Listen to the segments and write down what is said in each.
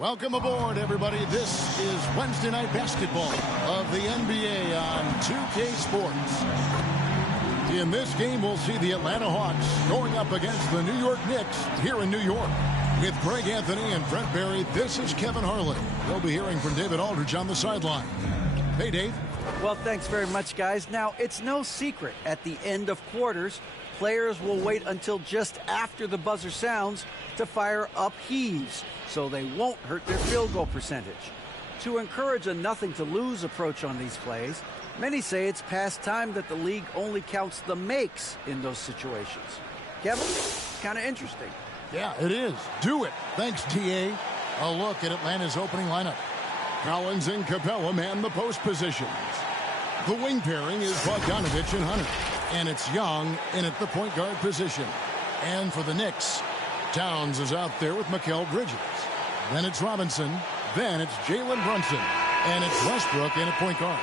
Welcome aboard, everybody. This is Wednesday Night Basketball of the NBA on 2K Sports. In this game, we'll see the Atlanta Hawks going up against the New York Knicks here in New York. With Greg Anthony and Brent Barry, this is Kevin Harlan. We'll be hearing from David Aldridge on the sideline. Hey, Dave. Well, thanks very much, guys. Now, it's no secret at the end of quarters, players will wait until just after the buzzer sounds to fire up heaves, so they won't hurt their field goal percentage. To encourage a nothing-to-lose approach on these plays, many say it's past time that the league only counts the makes in those situations. Kevin, kind of interesting. Yeah, it is. Do it. Thanks, TA. A look at Atlanta's opening lineup. Collins and Capella man the post positions. The wing pairing is Bogdanovich and Hunter. And it's Young in at the point guard position. And for the Knicks, Towns is out there with Mikal Bridges. Then it's Robinson. Then it's Jalen Brunson. And it's Westbrook in at point guard.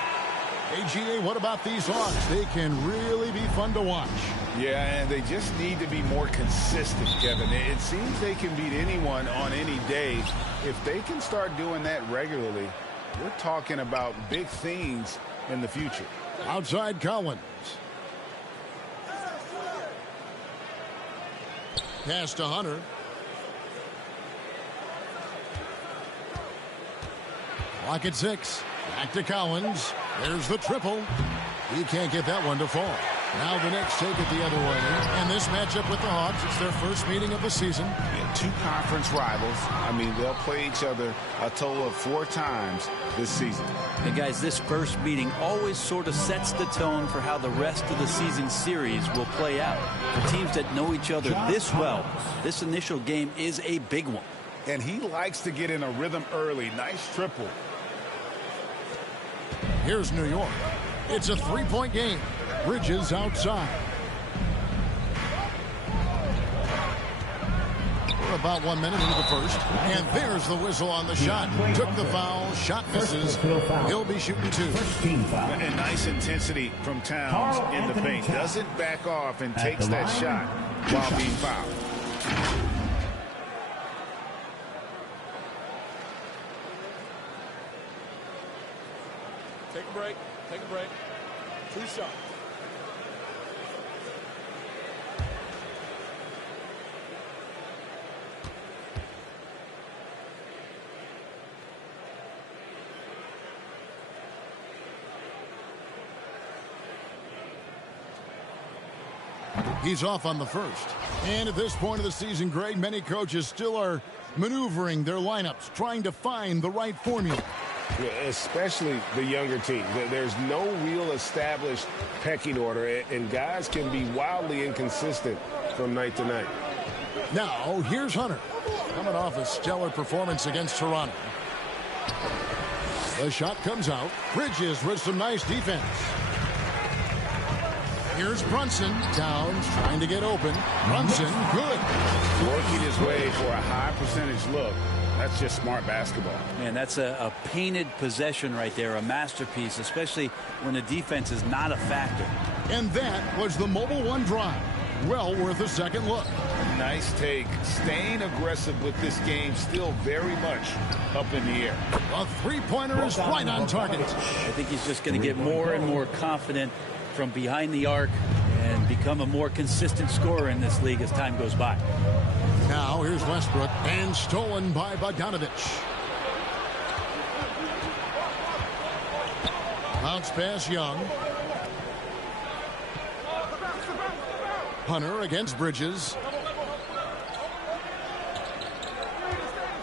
AGA, what about these Hawks? They can really be fun to watch. Yeah, and they just need to be more consistent, Kevin. It seems they can beat anyone on any day. If they can start doing that regularly, we're talking about big things in the future. Outside Collins. Pass to Hunter. Clock at 6. Back to Collins. There's the triple. He can't get that one to fall. Now the Knicks take it the other way. And this matchup with the Hawks, it's their first meeting of the season. Yeah, two conference rivals. I mean, they'll play each other a total of 4 times this season. And guys, this first meeting always sort of sets the tone for how the rest of the season series will play out. For teams that know each other this well, this initial game is a big one. And he likes to get in a rhythm early. Nice triple. Here's New York. It's a 3-point game. Bridges outside. We're about 1 minute into the first. And there's the whistle on the shot. Took the foul. Shot misses. He'll be shooting 2. And nice intensity from Towns in the paint. Doesn't back off and takes that shot while being fouled. Take a break. Take a break. 2 shots. He's off on the first. And at this point of the season, Greg, many coaches still are maneuvering their lineups, trying to find the right formula. Yeah, especially the younger team. There's no real established pecking order, and guys can be wildly inconsistent from night to night. Now, here's Hunter, coming off a stellar performance against Toronto. The shot comes out. Bridges with some nice defense. Here's Brunson. Towns trying to get open. Brunson, good. Working his way for a high percentage look. That's just smart basketball. Man, that's a painted possession right there, a masterpiece, especially when the defense is not a factor. And that was the Mobile One drive. Well worth a second look. Nice take. Staying aggressive with this game, still very much up in the air. A three-pointer is right on target. I think he's just going to get more and more confident from behind the arc and become a more consistent scorer in this league as time goes by. Now here's Westbrook, and stolen by Bogdanovich. Bounce pass Young. Hunter against Bridges.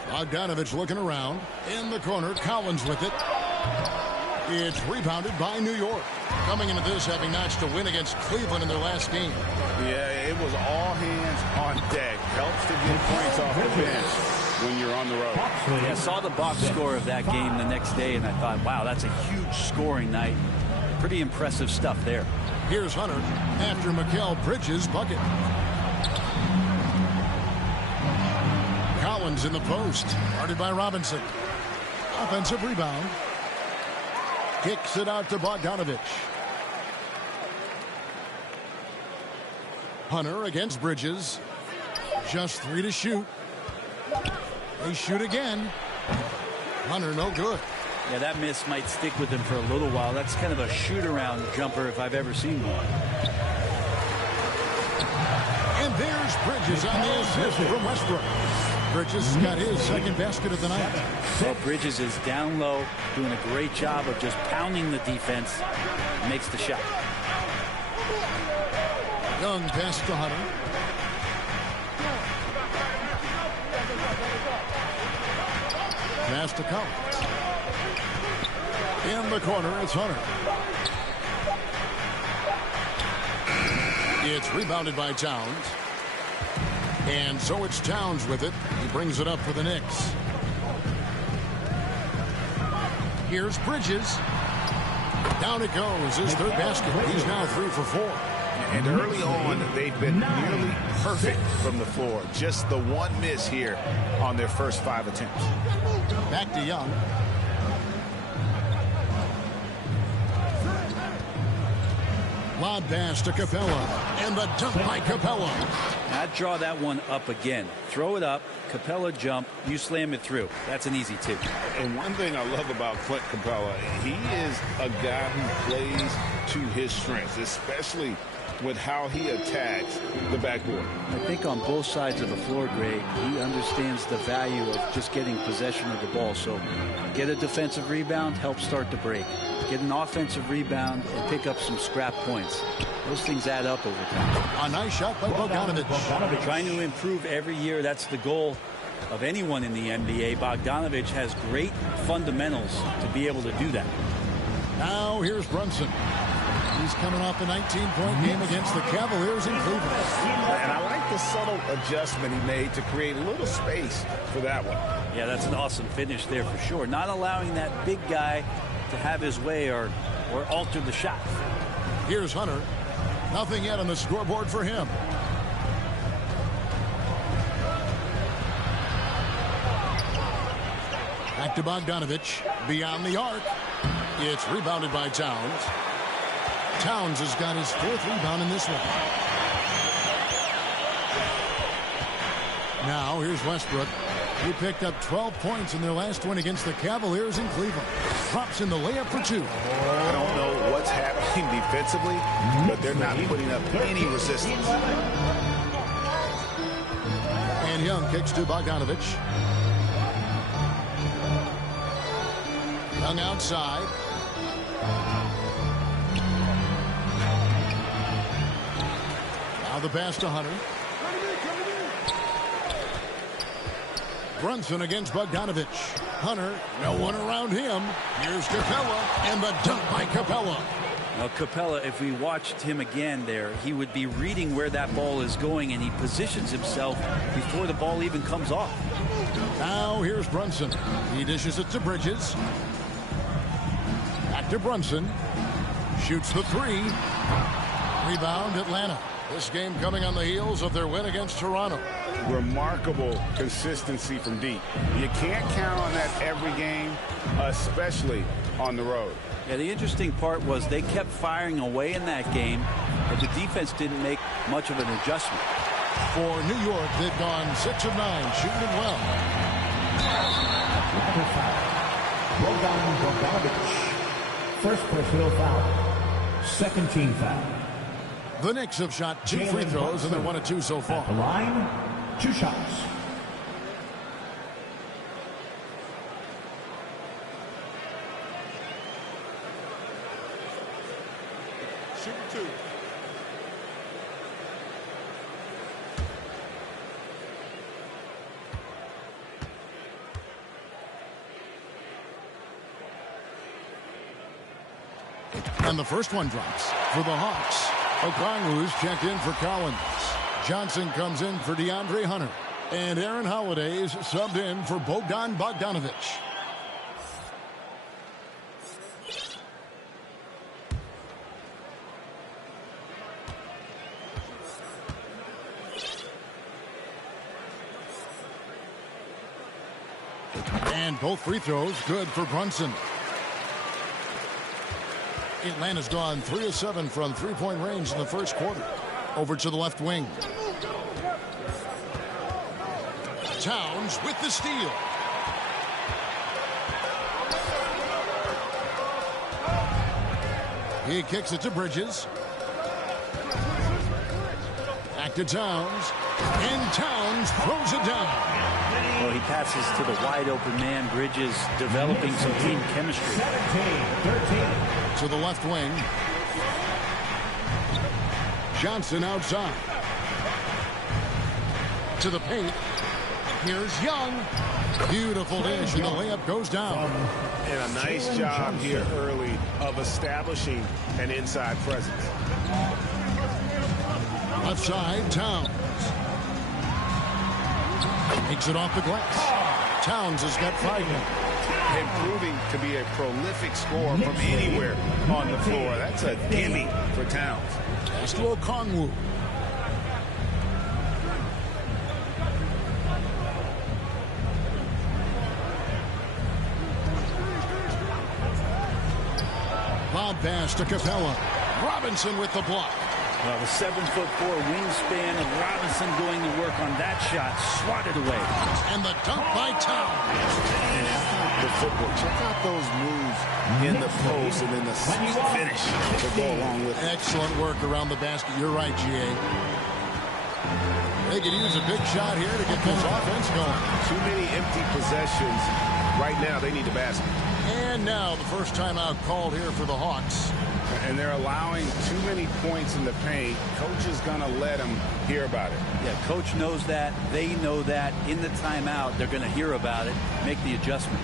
Bogdanovich looking around. In the corner, Collins with it. It's rebounded by New York. Coming into this, having notched a win against Cleveland in their last game. Yeah, it was all hands on deck. Helps to get points off the bench when you're on the road. Yeah, I saw the box score of that game the next day, and I thought, wow, that's a huge scoring night. Pretty impressive stuff there. Here's Hunter after Mikal Bridges' bucket. Collins in the post. Guarded by Robinson. Offensive rebound. Kicks it out to Bogdanovich. Hunter against Bridges. Just 3 to shoot. They shoot again. Hunter, no good. Yeah, that miss might stick with him for a little while. That's kind of a shoot-around jumper if I've ever seen one. And there's Bridges on the assist from Westbrook. Bridges got his second basket of the night. Well, Bridges is down low, doing a great job of just pounding the defense. Makes the shot. Young pass to Hunter. Pass to Collins. In the corner, it's Hunter. It's rebounded by Towns. And so it's Towns with it. He brings it up for the Knicks. Here's Bridges. Down it goes. His third basket. He's now 3 for 4. And early on, they've been nearly perfect from the floor. Just the one miss here on their first 5 attempts. Back to Young. Lob pass to Capella. And the dunk by Capella. I'd draw that one up again. Throw it up, Capella jump, you slam it through. That's an easy 2. And one thing I love about Clint Capella, he is a guy who plays to his strengths, especially with how he attacks the backboard. I think on both sides of the floor, Greg, he understands the value of just getting possession of the ball. So get a defensive rebound, help start the break. Get an offensive rebound and pick up some scrap points. Those things add up over time. A nice shot by Bogdanovic. Trying to improve every year. That's the goal of anyone in the NBA. Bogdanovic has great fundamentals to be able to do that. Now here's Brunson. He's coming off a 19-point game against the Cavaliers in Cleveland. And I like the subtle adjustment he made to create a little space for that one. Yeah, that's an awesome finish there for sure. Not allowing that big guy to have his way or alter the shot. Here's Hunter. Nothing yet on the scoreboard for him. Back to Bogdanovic. Beyond the arc. It's rebounded by Towns. Towns has got his 4th rebound in this one. Now here's Westbrook. He picked up 12 points in their last win against the Cavaliers in Cleveland. Drops in the layup for 2. I don't know what's happening defensively, but they're not putting up any resistance. And Young kicks to Bogdanovic. Young outside. Now the pass to Hunter. Brunson against Bogdanovic. Hunter, no one around him. Here's Capella, and the dunk by Capella. Now, Capella, if we watched him again there, he would be reading where that ball is going, and he positions himself before the ball even comes off. Now here's Brunson. He dishes it to Bridges. Back to Brunson. Shoots the 3. Rebound, Atlanta. This game coming on the heels of their win against Toronto. Remarkable consistency from deep. You can't count on that every game, especially on the road. Yeah, the interesting part was they kept firing away in that game, but the defense didn't make much of an adjustment. For New York, they've gone 6 of 9, shooting it well. Bogdanovic. First personal foul. Second team foul. The Knicks have shot 2 free throws, and they're 1 of 2 so far. At the line, 2 shots. Shoot 2. And the first one drops for the Hawks. Okongwu's checked in for Collins. Johnson comes in for DeAndre Hunter. And Aaron Holiday's subbed in for Bogdan Bogdanovic. And both free throws good for Brunson. Atlanta's gone 3 of 7 from three-point range in the first quarter. Over to the left wing. Towns with the steal. He kicks it to Bridges. Back to Towns. And Towns throws it down. Well, he passes to the wide open man. Bridges developing some team chemistry. 17-13. To the left wing. Johnson outside. To the paint. Here's Young. Beautiful dish, and the layup goes down. And a nice job here early of establishing an inside presence. Left side, Towns. Takes it off the glass. Towns has got 5 now. Improving to be a prolific scorer from anywhere on the floor. That's a gimme for Towns. Pass to Okongwu. Bob pass to Capella. Robinson with the block. Well, the 7'4" wingspan of Robinson doing the work on that shot. Swatted away. And the dunk by Towns. The footwork. Check out those moves in the post and then the finish to go along with it. Excellent work around the basket. You're right, G.A. They could use a big shot here to get this offense going. Too many empty possessions. Right now, they need the basket. And now the first timeout called here for the Hawks. And they're allowing too many points in the paint. Coach is going to let them hear about it. Yeah, coach knows that. They know that. In the timeout, they're going to hear about it, make the adjustment.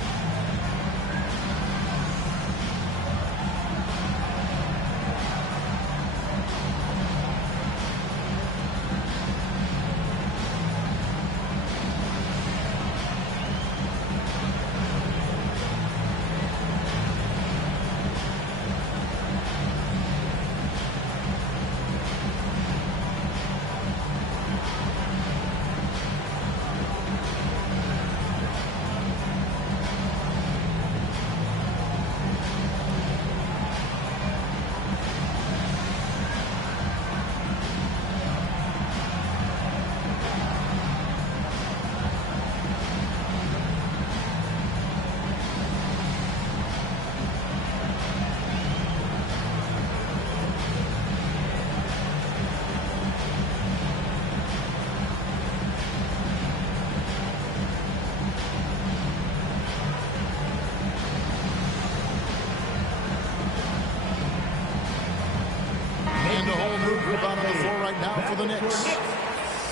And a whole new group out on the floor right now for the Knicks.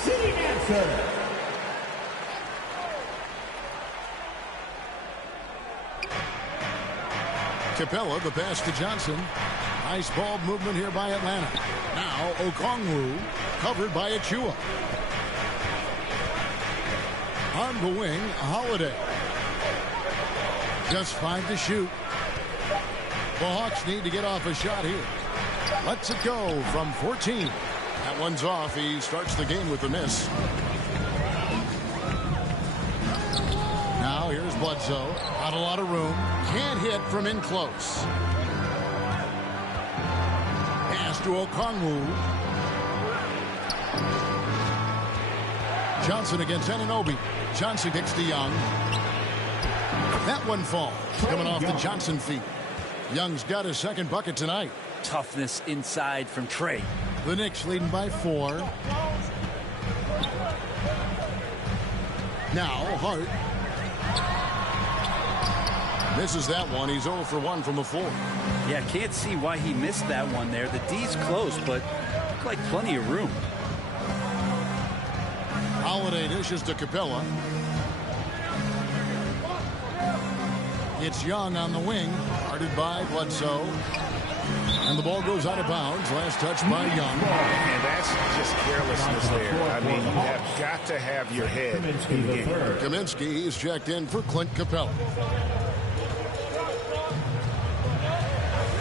City answer. Capella, the pass to Johnson. Nice ball movement here by Atlanta. Now Okongwu, covered by Achua. On the wing, Holiday. Just 5 to shoot. The Hawks need to get off a shot here. Lets it go from 14. That one's off. He starts the game with a miss. Now here's Bledsoe. Not a lot of room. Can't hit from in close. Pass to Okongwu. Johnson against Anunoby. Johnson kicks to Young. That one falls. Coming off the Johnson feet. Young's got his second bucket tonight. Toughness inside from Trey. The Knicks leading by 4. Now Hart. Misses that one. He's 0 for 1 from the floor. Yeah, can't see why he missed that one there. The D's close, but looked like plenty of room. Holiday dishes to Capella. It's Young on the wing. Guarded by Bledsoe. And the ball goes out of bounds. Last touch by Young. And that's just carelessness there. I mean, you have got to have your head in the game. Kaminsky is checked in for Clint Capella.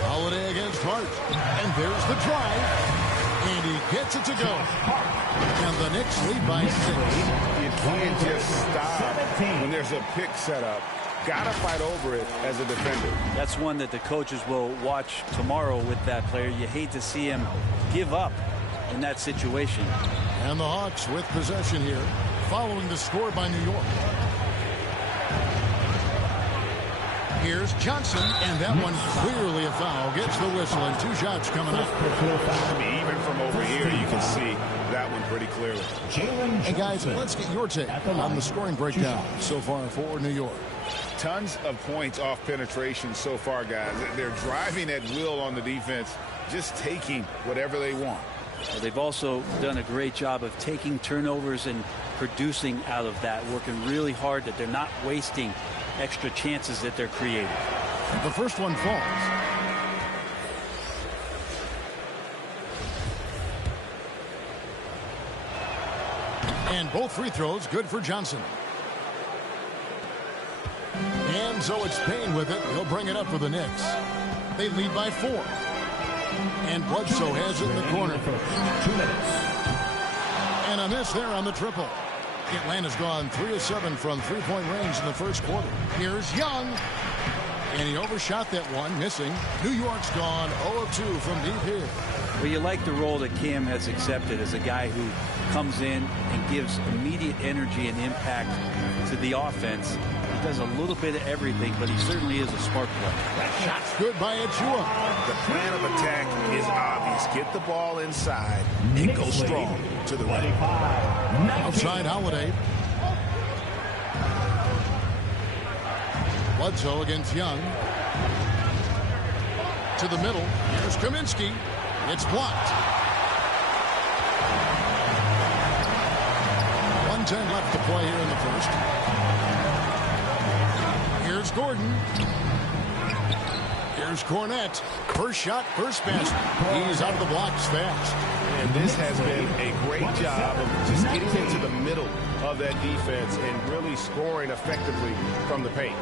Holiday against Hart. And there's the drive. And he gets it to go. And the Knicks lead by 6. You can't just stop when there's a pick set up. Got to fight over it as a defender. That's one that the coaches will watch tomorrow with that player. You hate to see him give up in that situation. And the Hawks with possession here, following the score by New York. Here's Johnson, and that one clearly a foul. Gets the whistle, and 2 shots coming up. I mean, even from over here, you can see that one pretty clearly. Hey, guys, let's get your take on the scoring breakdown so far for New York. Tons of points off penetration so far, guys. They're driving at will on the defense, just taking whatever they want. Well, they've also done a great job of taking turnovers and producing out of that, working really hard that they're not wasting extra chances that they're creating. The first one falls. And both free throws good for Johnson. And so it's Payne with it. He'll bring it up for the Knicks. They lead by 4. And Bledsoe has it in the corner. 2 minutes. And a miss there on the triple. Atlanta's gone 3 of 7 from three-point range in the first quarter. Here's Young. And he overshot that one, missing. New York's gone 0 of 2 from deep here. Well, you like the role that Cam has accepted as a guy who comes in and gives immediate energy and impact to the offense. He does a little bit of everything, but he certainly is a smart player. That shot's good by Achua. The plan of attack is obvious. Get the ball inside and go strong to the right. Outside Holiday. Bledsoe against Young. To the middle. Here's Kaminsky. It's blocked. 1:10 left to play here in the first. Here's Gordon. Here's Cornette. First shot, first basket. He's out of the blocks fast. And this has been a great job of just getting into the middle of that defense and really scoring effectively from the paint.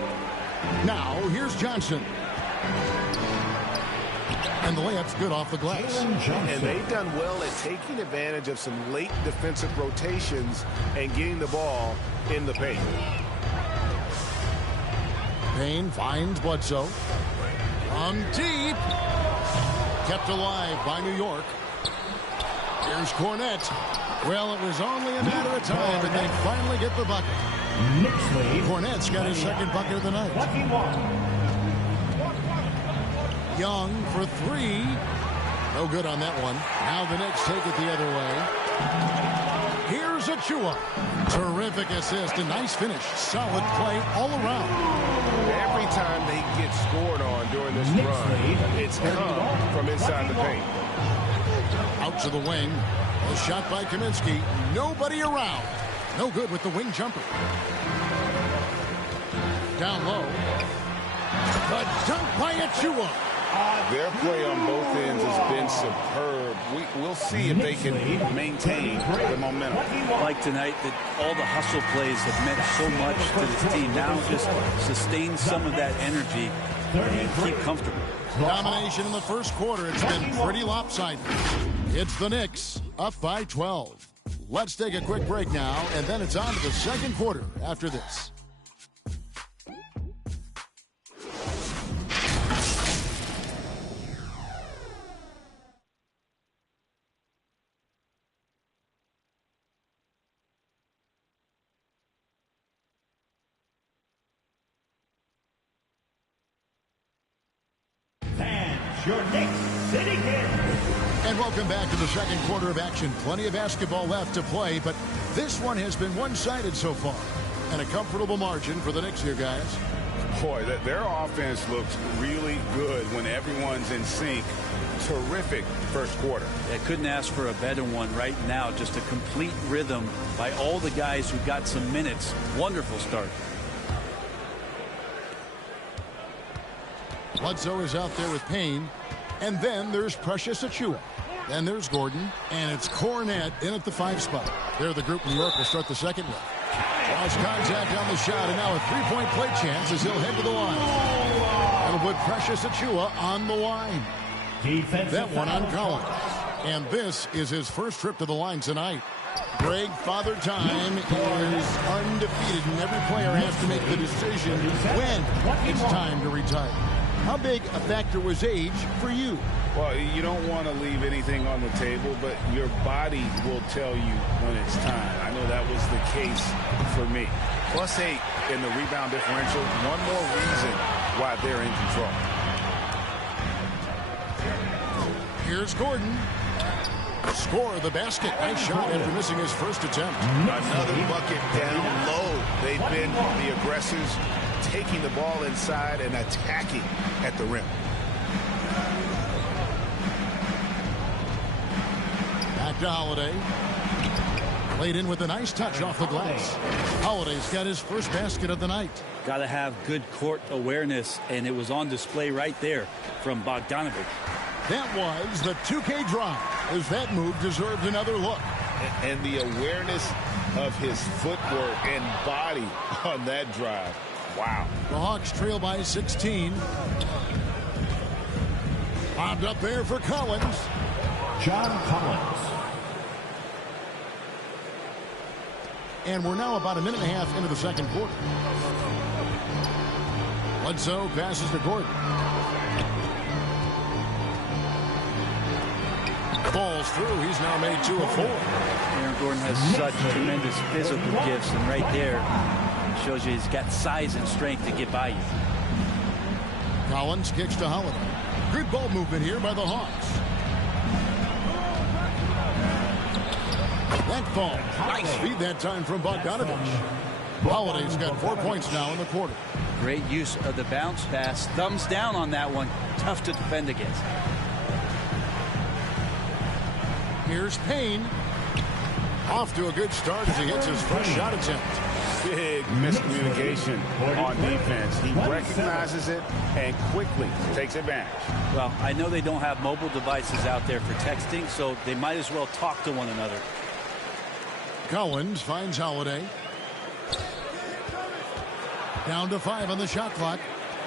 Now, here's Johnson. And the layup's good off the glass. And they've done well at taking advantage of some late defensive rotations and getting the ball in the paint. Payne finds Bledsoe. From deep. Kept alive by New York. Here's Cornette. Well, it was only a matter of time, and they finally get the bucket. Cornette's got his second bucket of the night. Young for 3. No good on that one. Now the Knicks take it the other way. Here's Achua. Terrific assist. A nice finish. Solid play all around. Every time they get scored on during this run, it's come from inside the paint. Out to the wing. A shot by Kaminsky. Nobody around. No good with the wing jumper. Down low. The dunk by Achua. Their play on both ends has been superb. We'll see if they can maintain the momentum. Like tonight, that all the hustle plays have meant so much to this team. Now just sustain some of that energy and keep comfortable. Domination in the first quarter. It's been pretty lopsided. It's the Knicks up by 12. Let's take a quick break now, and then it's on to the second quarter after this. Your Knicks City Kid. And welcome back to the second quarter of action. Plenty of basketball left to play, but this one has been one-sided so far. And a comfortable margin for the Knicks here, guys. Boy, their offense looks really good when everyone's in sync. Terrific first quarter. I couldn't ask for a better one right now. Just a complete rhythm by all the guys who got some minutes. Wonderful start. Bledsoe is out there with Payne. And then there's Precious Achua. Then there's Gordon. And it's Cornette in at the 5 spot. They're the group New York will start the second with. Cross contact on the shot. And now a three-point play chance as he'll head to the line. That'll put Precious Achua on the line. That one on Collins. And this is his first trip to the line tonight. Greg, Father Time is undefeated. And every player has to make the decision when it's time to retire. How big a factor was age for you? Well, you don't want to leave anything on the table, but your body will tell you when it's time. I know that was the case for me. +8 in the rebound differential. One more reason while they're in control. Here's Gordon. Score the basket. Nice shot after missing his first attempt. Another bucket down low. They've been the aggressors, taking the ball inside and attacking at the rim. Back to Holiday. Played in with a nice touch off the glass. Holiday's got his first basket of the night. Got to have good court awareness, and it was on display right there from Bogdanovic. That was the 2K drive, as that move deserved another look. And the awareness of his footwork and body on that drive. Wow. The Hawks trail by 16. Bobbed up there for Collins. John Collins. And we're now about a minute and a half into the second quarter. Bledsoe passes to Gordon. Falls through. He's now made 2 of 4. Aaron Gordon has such tremendous physical gifts, and right there shows you he's got size and strength to get by you. Collins kicks to Holiday. Good ball movement here by the Hawks. That fall. Nice feed that time from Bogdanovic. Holiday's got 4 points now in the quarter. Great use of the bounce pass. Thumbs down on that one. Tough to defend against. Here's Payne. Off to a good start as he hits his first shot attempt. Big miscommunication on defense. He recognizes it and quickly takes advantage. Well, I know they don't have mobile devices out there for texting, so they might as well talk to one another. Collins finds Holiday. Down to 5 on the shot clock.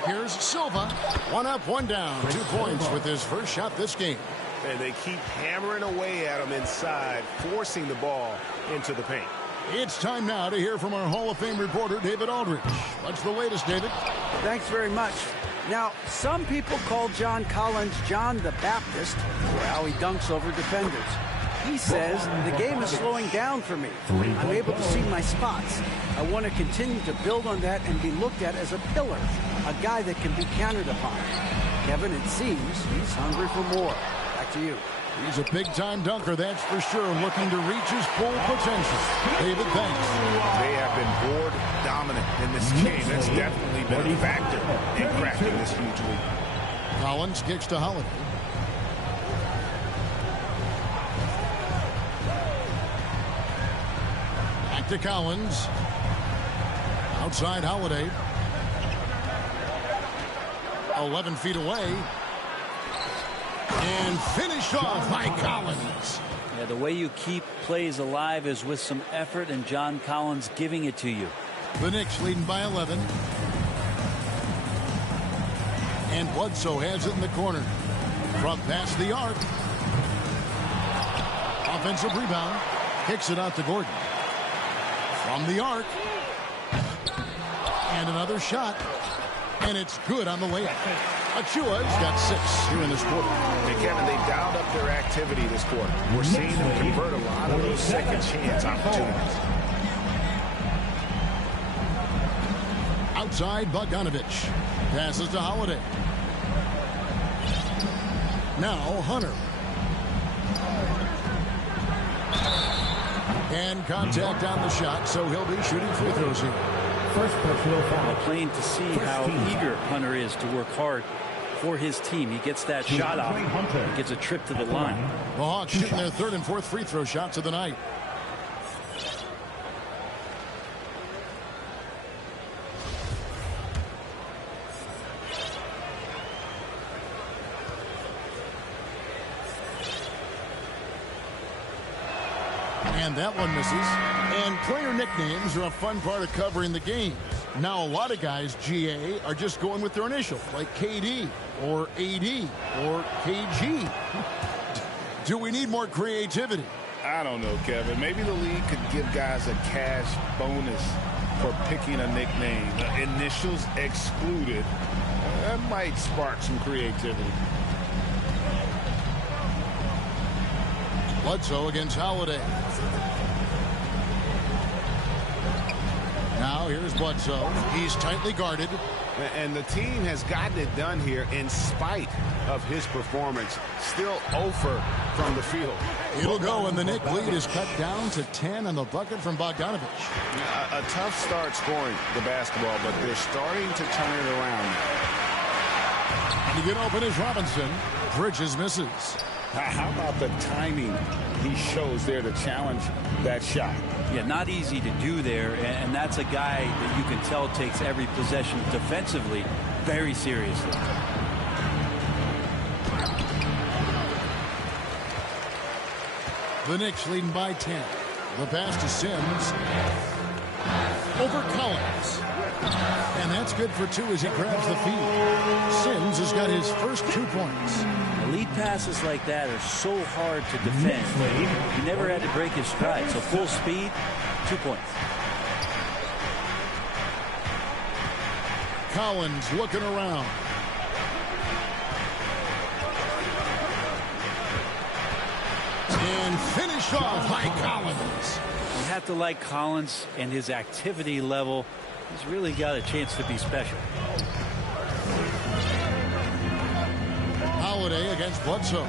Here's Silva. 1 up, 1 down. 2 points with his first shot this game. And they keep hammering away at him inside, forcing the ball into the paint. It's time now to hear from our Hall of Fame reporter, David Aldridge. What's the latest, David? Thanks very much. Now, some people call John Collins John the Baptist for how he dunks over defenders. He says, the game is slowing down for me. I'm able to see my spots. I want to continue to build on that and be looked at as a pillar, a guy that can be counted upon. Kevin, it seems he's hungry for more. Back to you. He's a big-time dunker, that's for sure, looking to reach his full potential. David, thanks. They have been board dominant in this game. That's definitely been a factor in cracking this huge lead. Collins kicks to Holiday. Back to Collins. Outside Holiday. 11 feet away. And finished off by Collins. Yeah, the way you keep plays alive is with some effort, and John Collins giving it to you. The Knicks leading by 11. And Bledsoe has it in the corner. From past the arc. Offensive rebound. Kicks it out to Gordon. From the arc. And another shot. And it's good on the layup. Achua's got 6 here in this quarter. And Kevin, they dialed up their activity this quarter. We're seeing them convert a lot of those second chance opportunities. Outside Bogdanovic. Passes to Holiday. Now Hunter. And contact on the shot, so he'll be shooting free throws here. First personal foul. Plain to see how eager Hunter is to work hard for his team. He gets that shot off. He gets a trip to the line. The Hawks shooting their 3rd and 4th free throw shots of the night. And that one misses. And player nicknames are a fun part of covering the game. Now, a lot of guys, GA, are just going with their initials, like KD or AD or KG. Do we need more creativity? I don't know, Kevin. Maybe the league could give guys a cash bonus for picking a nickname. Initials excluded. That might spark some creativity. Bledsoe against Holiday. Now now. Here's Bledsoe. He's tightly guarded. And the team has gotten it done here in spite of his performance. Still 0 from the field. It'll go, and the Knicks lead is cut down to 10 on the bucket from Bogdanovich. A tough start scoring the basketball, but they're starting to turn it around. And to get open is Robinson. Bridges misses. How about the timing he shows there to challenge that shot? Yeah, not easy to do there, and that's a guy that you can tell takes every possession defensively very seriously. The Knicks leading by 10. The pass to Sims. Over Collins. And that's good for 2 as he grabs the feed. Sims has got his first 2 points. Lead passes like that are so hard to defend. He never had to break his stride, so full speed, 2 points. Collins looking around. And finished off by Collins. You have to like Collins and his activity level. He's really got a chance to be special. Holiday against Bledsoe.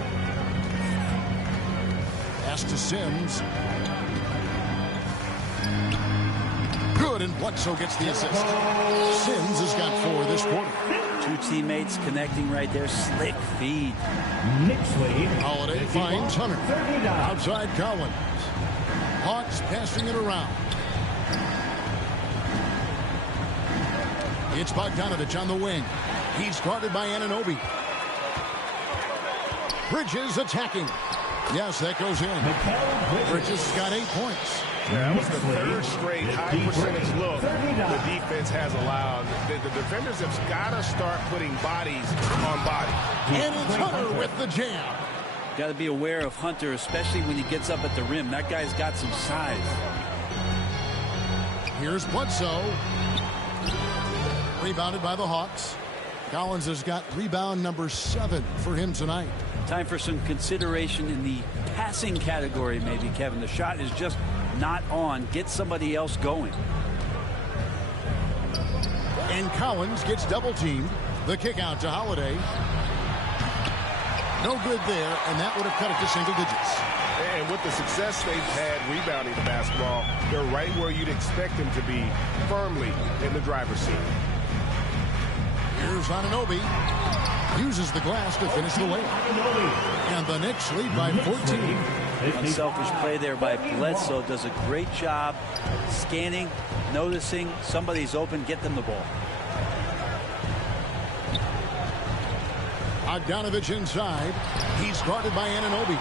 Pass to Sims. Good, and Bledsoe gets the assist. Sims has got 4 this quarter. 2 teammates connecting right there. Slick feed. Knicks lead. Holiday finds Hunter. Outside Collins. Hawks passing it around. It's Bogdanovich on the wing. He's guarded by Anunoby. Bridges attacking. Yes, that goes in. Bridges has got 8 points. Yeah, that was the 3rd straight high percentage look the defense has allowed. The defenders have got to start putting bodies on body. And it's Hunter with the jam. Got to be aware of Hunter, especially when he gets up at the rim. That guy's got some size. Here's Bledsoe. Rebounded by the Hawks. Collins has got rebound number 7 for him tonight. Time for some consideration in the passing category, maybe, Kevin. The shot is just not on. Get somebody else going. And Collins gets double-teamed. The kick out to Holiday. No good there, and that would have cut it to single digits. And with the success they've had rebounding the basketball, they're right where you'd expect them to be, firmly in the driver's seat. Here's Anunoby. Uses the glass to finish the layup. And the Knicks lead by 14. Unselfish play there by Bledsoe. Does a great job scanning, noticing somebody's open, get them the ball. Bogdanovich inside. He's guarded by Anunoby.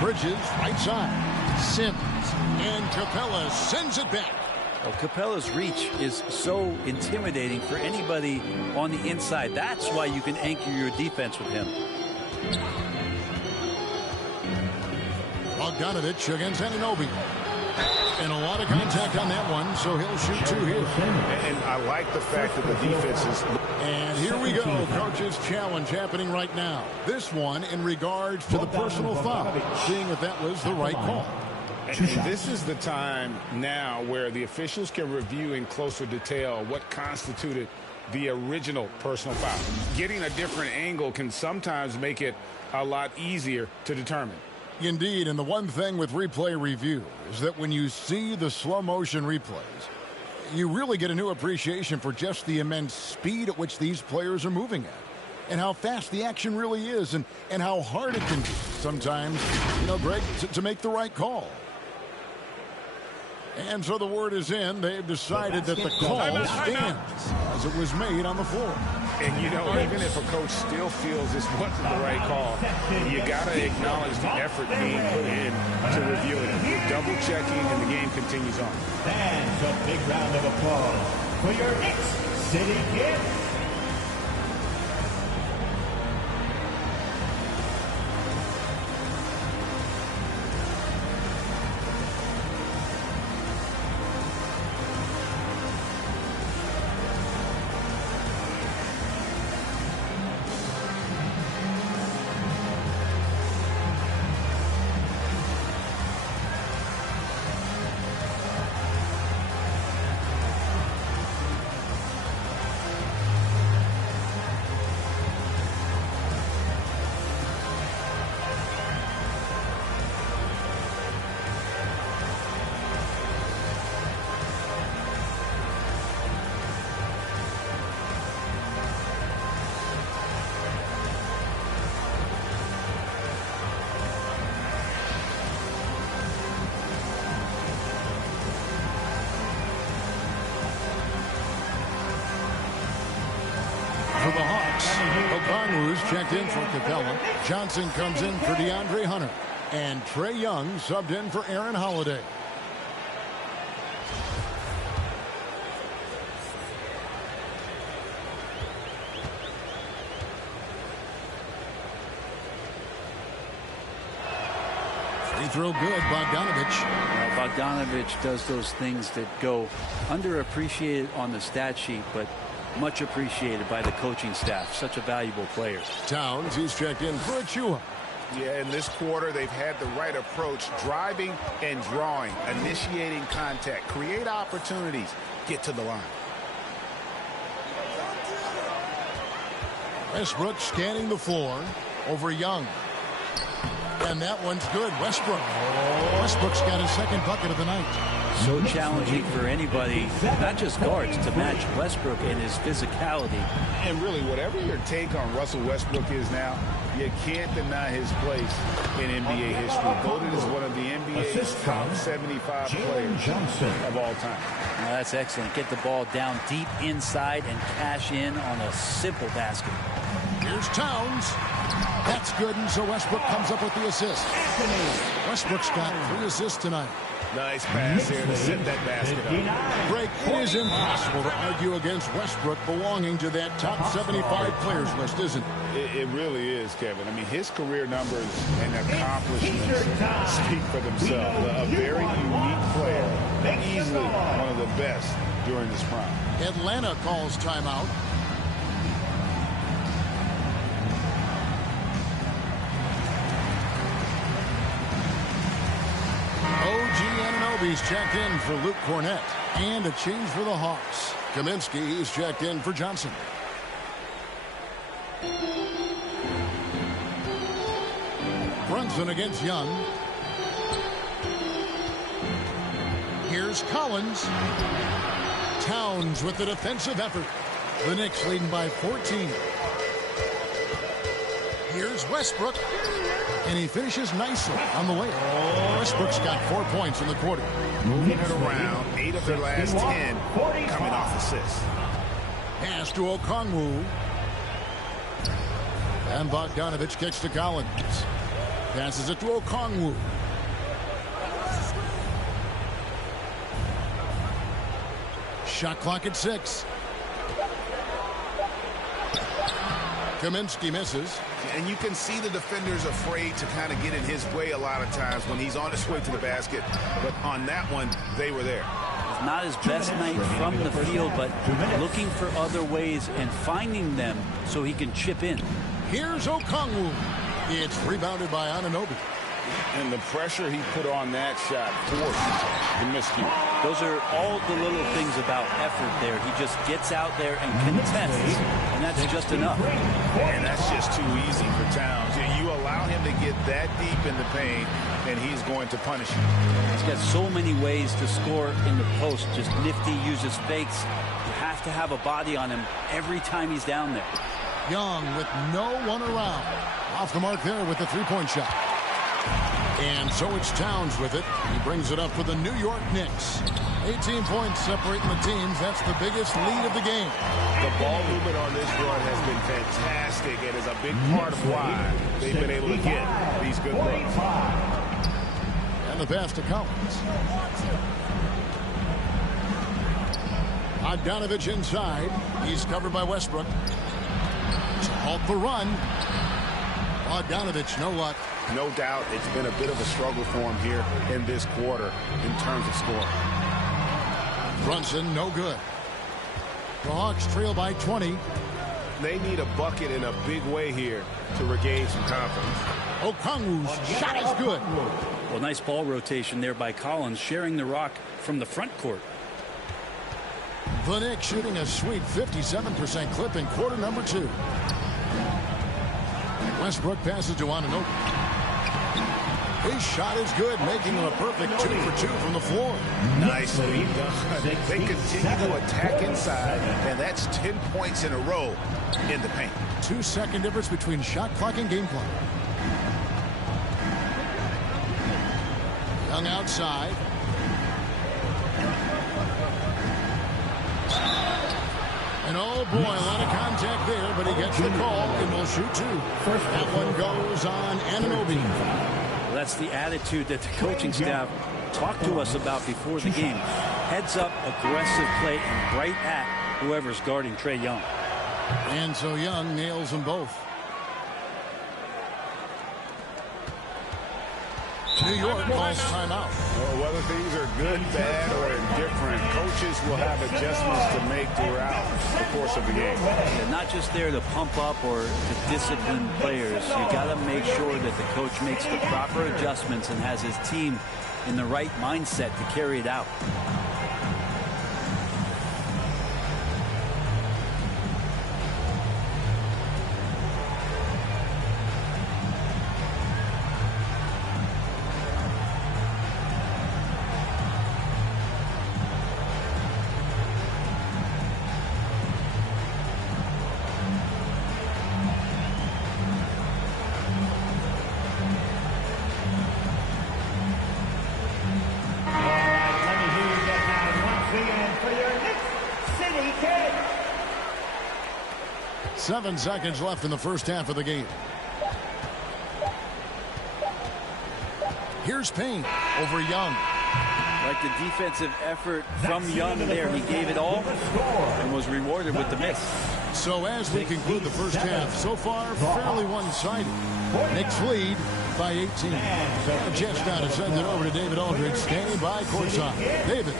Bridges right side. Sims. And Capella sends it back. Well, Capella's reach is so intimidating for anybody on the inside. That's why you can anchor your defense with him. Bogdanovich against Anunoby. And a lot of contact on that one, so he'll shoot 2 here. And I like the fact that the defense is... And here we go, coach's challenge happening right now. This one in regards to the personal foul, seeing if that was the right call. And this is the time now where the officials can review in closer detail what constituted the original personal foul. Getting a different angle can sometimes make it a lot easier to determine. Indeed, and the one thing with replay review is that when you see the slow motion replays, you really get a new appreciation for just the immense speed at which these players are moving at, and how fast the action really is, and how hard it can be sometimes, you know, Greg, to make the right call. And so the word is in. They've decided that the call stands as it was made on the floor. And, you know, even if a coach still feels this wasn't the right call, you got to acknowledge the effort being put in to review it. Double checking, and the game continues on. That's a big round of applause for your Knicks City Kids. Okongwu's checked in for Capella. Johnson comes in for DeAndre Hunter. And Trae Young subbed in for Aaron Holiday. Free throw good, Bogdanovich. Well, Bogdanovich does those things that go underappreciated on the stat sheet, but much appreciated by the coaching staff. Such a valuable player. Towns, he's checked in for Achua. Yeah, in this quarter, they've had the right approach, driving and drawing, initiating contact, create opportunities, get to the line. Westbrook scanning the floor over Young. And that one's good. Westbrook. Westbrook's got his second bucket of the night. So challenging for anybody, not just guards, to match Westbrook in his physicality. And really, whatever your take on Russell Westbrook is now, you can't deny his place in NBA history. Voted as one of the NBA's top 75 players of all time. Well, that's excellent. Get the ball down deep inside and cash in on a simple basket. Here's Towns. That's good, and so Westbrook comes up with the assist. Westbrook's got 3 assists tonight. Nice pass here to set that basket up. Greg, it is impossible to argue against Westbrook belonging to that top 75 players list, isn't it? It really is, Kevin. I mean, his career numbers and accomplishments speak for themselves. A very unique player, easily one of the best during his prime. Atlanta calls timeout. He's checked in for Luke Cornett. And a change for the Hawks. Kaminsky, he's checked in for Johnson. Brunson against Young. Here's Collins. Towns with the defensive effort. The Knicks leading by 14. Here's Westbrook. And he finishes nicely on the way. Westbrook's got 4 points in the quarter. Moving it around, 8 of their last 10 coming off assists. Pass to Okongwu. And Bogdanovich kicks to Collins. Passes it to Okongwu. Shot clock at 6. Kaminsky misses. And you can see the defenders afraid to kind of get in his way a lot of times when he's on his way to the basket. But on that one, they were there. Not his best night from the field, but looking for other ways and finding them so he can chip in. Here's Okongwu. It's rebounded by Anunoby. And the pressure he put on that shot forced the miscue. Those are all the little things about effort there. He just gets out there and contests, and that's just enough. And that's just too easy for Towns. You allow him to get that deep in the paint, and he's going to punish you. He's got so many ways to score in the post. Just nifty, uses fakes. You have to have a body on him every time he's down there. Young with no one around. Off the mark there with the three-point shot. And so it's Towns with it. He brings it up for the New York Knicks. 18 points separating the teams. That's the biggest lead of the game. The ball movement on this run has been fantastic and is a big part of why they've been able to get these good looks. And the pass to Collins. Bogdanovich inside. He's covered by Westbrook. To halt the run. Bogdanovich, no luck. No doubt it's been a bit of a struggle for him here in this quarter in terms of scoring. Brunson, no good. The Hawks trail by 20. They need a bucket in a big way here to regain some confidence. Okongwu's shot is good. Well, nice ball rotation there by Collins, sharing the rock from the front court. The Knicks shooting a sweet 57% clip in quarter number 2. Westbrook passes to Anunoby. His shot is good, making him a perfect 2 for 2 from the floor. Nicely done. They continue to attack inside, and that's 10 points in a row in the paint. 2-second difference between shot clock and game clock. Young outside. And oh boy, a lot of contact there, but he gets the call and will shoot two. That one goes on Anunoby. Well, that's the attitude that the coaching staff talked to us about before the game. Heads up, aggressive play, and right at whoever's guarding Trae Young. And so Young nails them both. New York calls timeout. Well, whether things are good, bad, or indifferent, coaches will have adjustments to make throughout the course of the game. They're not just there to pump up or to discipline players. You got to make sure that the coach makes the proper adjustments and has his team in the right mindset to carry it out. Seven seconds left in the first half of the game. Here's Payne over Young. Like the defensive effort from Young there. He gave it all and was rewarded with the miss. So as we conclude the first half, so far fairly one-sided. Knicks lead by 18. A chance now to send it over to David Aldridge, standing by courtside. David.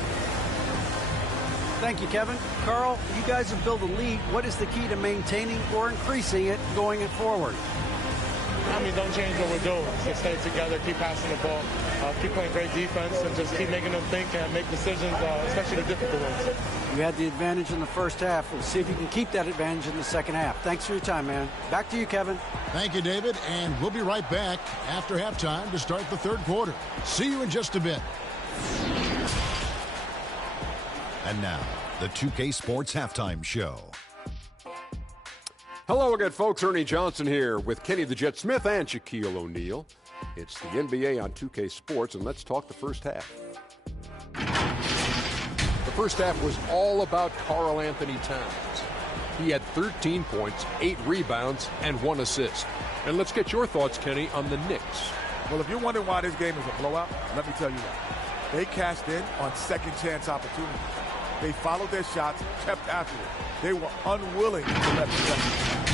Thank you, Kevin. Carl, you guys have built a lead. What is the key to maintaining or increasing it going forward? I mean, don't change what we're doing. Just stay together, keep passing the ball, keep playing great defense, and just keep making them think and make decisions, especially the difficult ones. You had the advantage in the first half. We'll see if you can keep that advantage in the second half. Thanks for your time, man. Back to you, Kevin. Thank you, David. And we'll be right back after halftime to start the third quarter. See you in just a bit. And now, the 2K Sports Halftime Show. Hello again, folks. Ernie Johnson here with Kenny the Jet Smith and Shaquille O'Neal. It's the NBA on 2K Sports, and let's talk the first half. The first half was all about Karl Anthony Towns. He had 13 points, 8 rebounds, and 1 assist. And let's get your thoughts, Kenny, on the Knicks. Well, if you're wondering why this game is a blowout, let me tell you why. They cashed in on second chance opportunities. They followed their shots, kept after it. They were unwilling to let possession.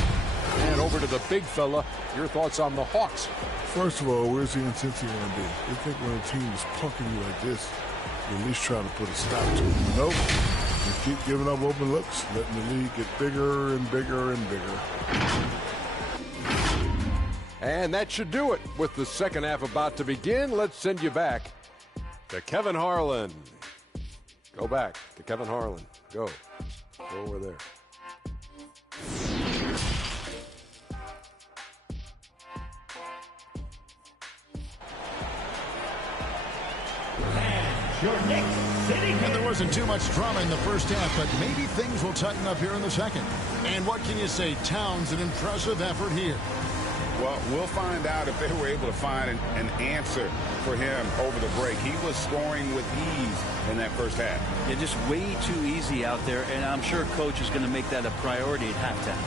And over to the big fella, your thoughts on the Hawks. First of all, where's the intensity going to be? You think when a team is punking you like this, you at least try to put a stop to it. Nope. You keep giving up open looks, letting the league get bigger and bigger and bigger. And that should do it. With the second half about to begin, let's send you back to Kevin Harlan. Go back to Kevin Harlan. Go over there. And there wasn't too much drama in the first half, but maybe things will tighten up here in the second. And what can you say? Towns, an impressive effort here. Well, we'll find out if they were able to find an answer for him over the break. He was scoring with ease in that first half. Yeah, just way too easy out there, and I'm sure Coach is going to make that a priority at halftime.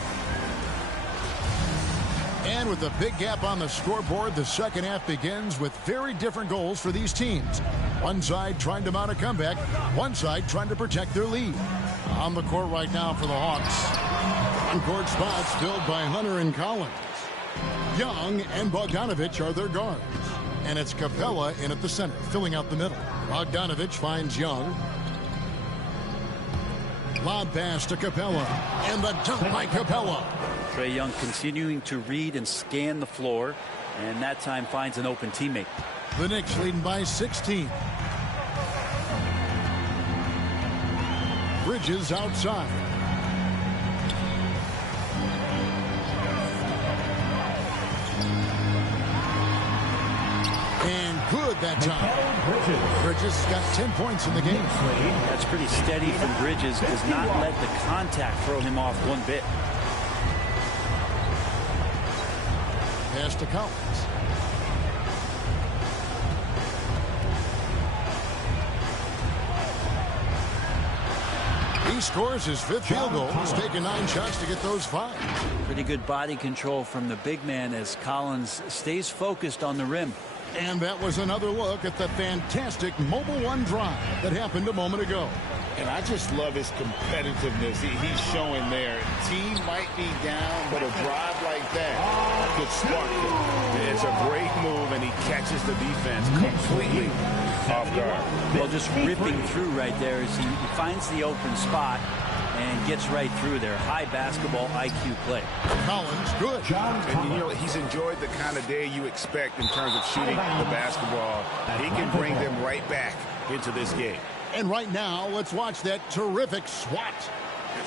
And with a big gap on the scoreboard, the second half begins with very different goals for these teams. One side trying to mount a comeback, one side trying to protect their lead. On the court right now for the Hawks. On-court spots filled by Hunter and Collins. Young and Bogdanovich are their guards. And it's Capella in at the center, filling out the middle. Bogdanovich finds Young. Lob pass to Capella. And the dunk by Capella. Trae Young continuing to read and scan the floor, and that time finds an open teammate. The Knicks leading by 16. Bridges outside. And good that time. Bridges got 10 points in the game. That's pretty steady from Bridges. Does not let the contact throw him off one bit. Pass to Collins. He scores his 5th field goal. He's taken 9 shots to get those 5. Pretty good body control from the big man as Collins stays focused on the rim. And that was another look at the fantastic Mobile One drive that happened a moment ago. And I just love his competitiveness he's showing there. Team might be down, but a drive like that could spark them. It's a great move, and he catches the defense completely off guard. Well, just ripping through right there as he finds the open spot and gets right through there. High basketball IQ play. Collins, good. And, you know, he's enjoyed the kind of day you expect in terms of shooting the basketball. He can bring them right back into this game. And right now, let's watch that terrific swat.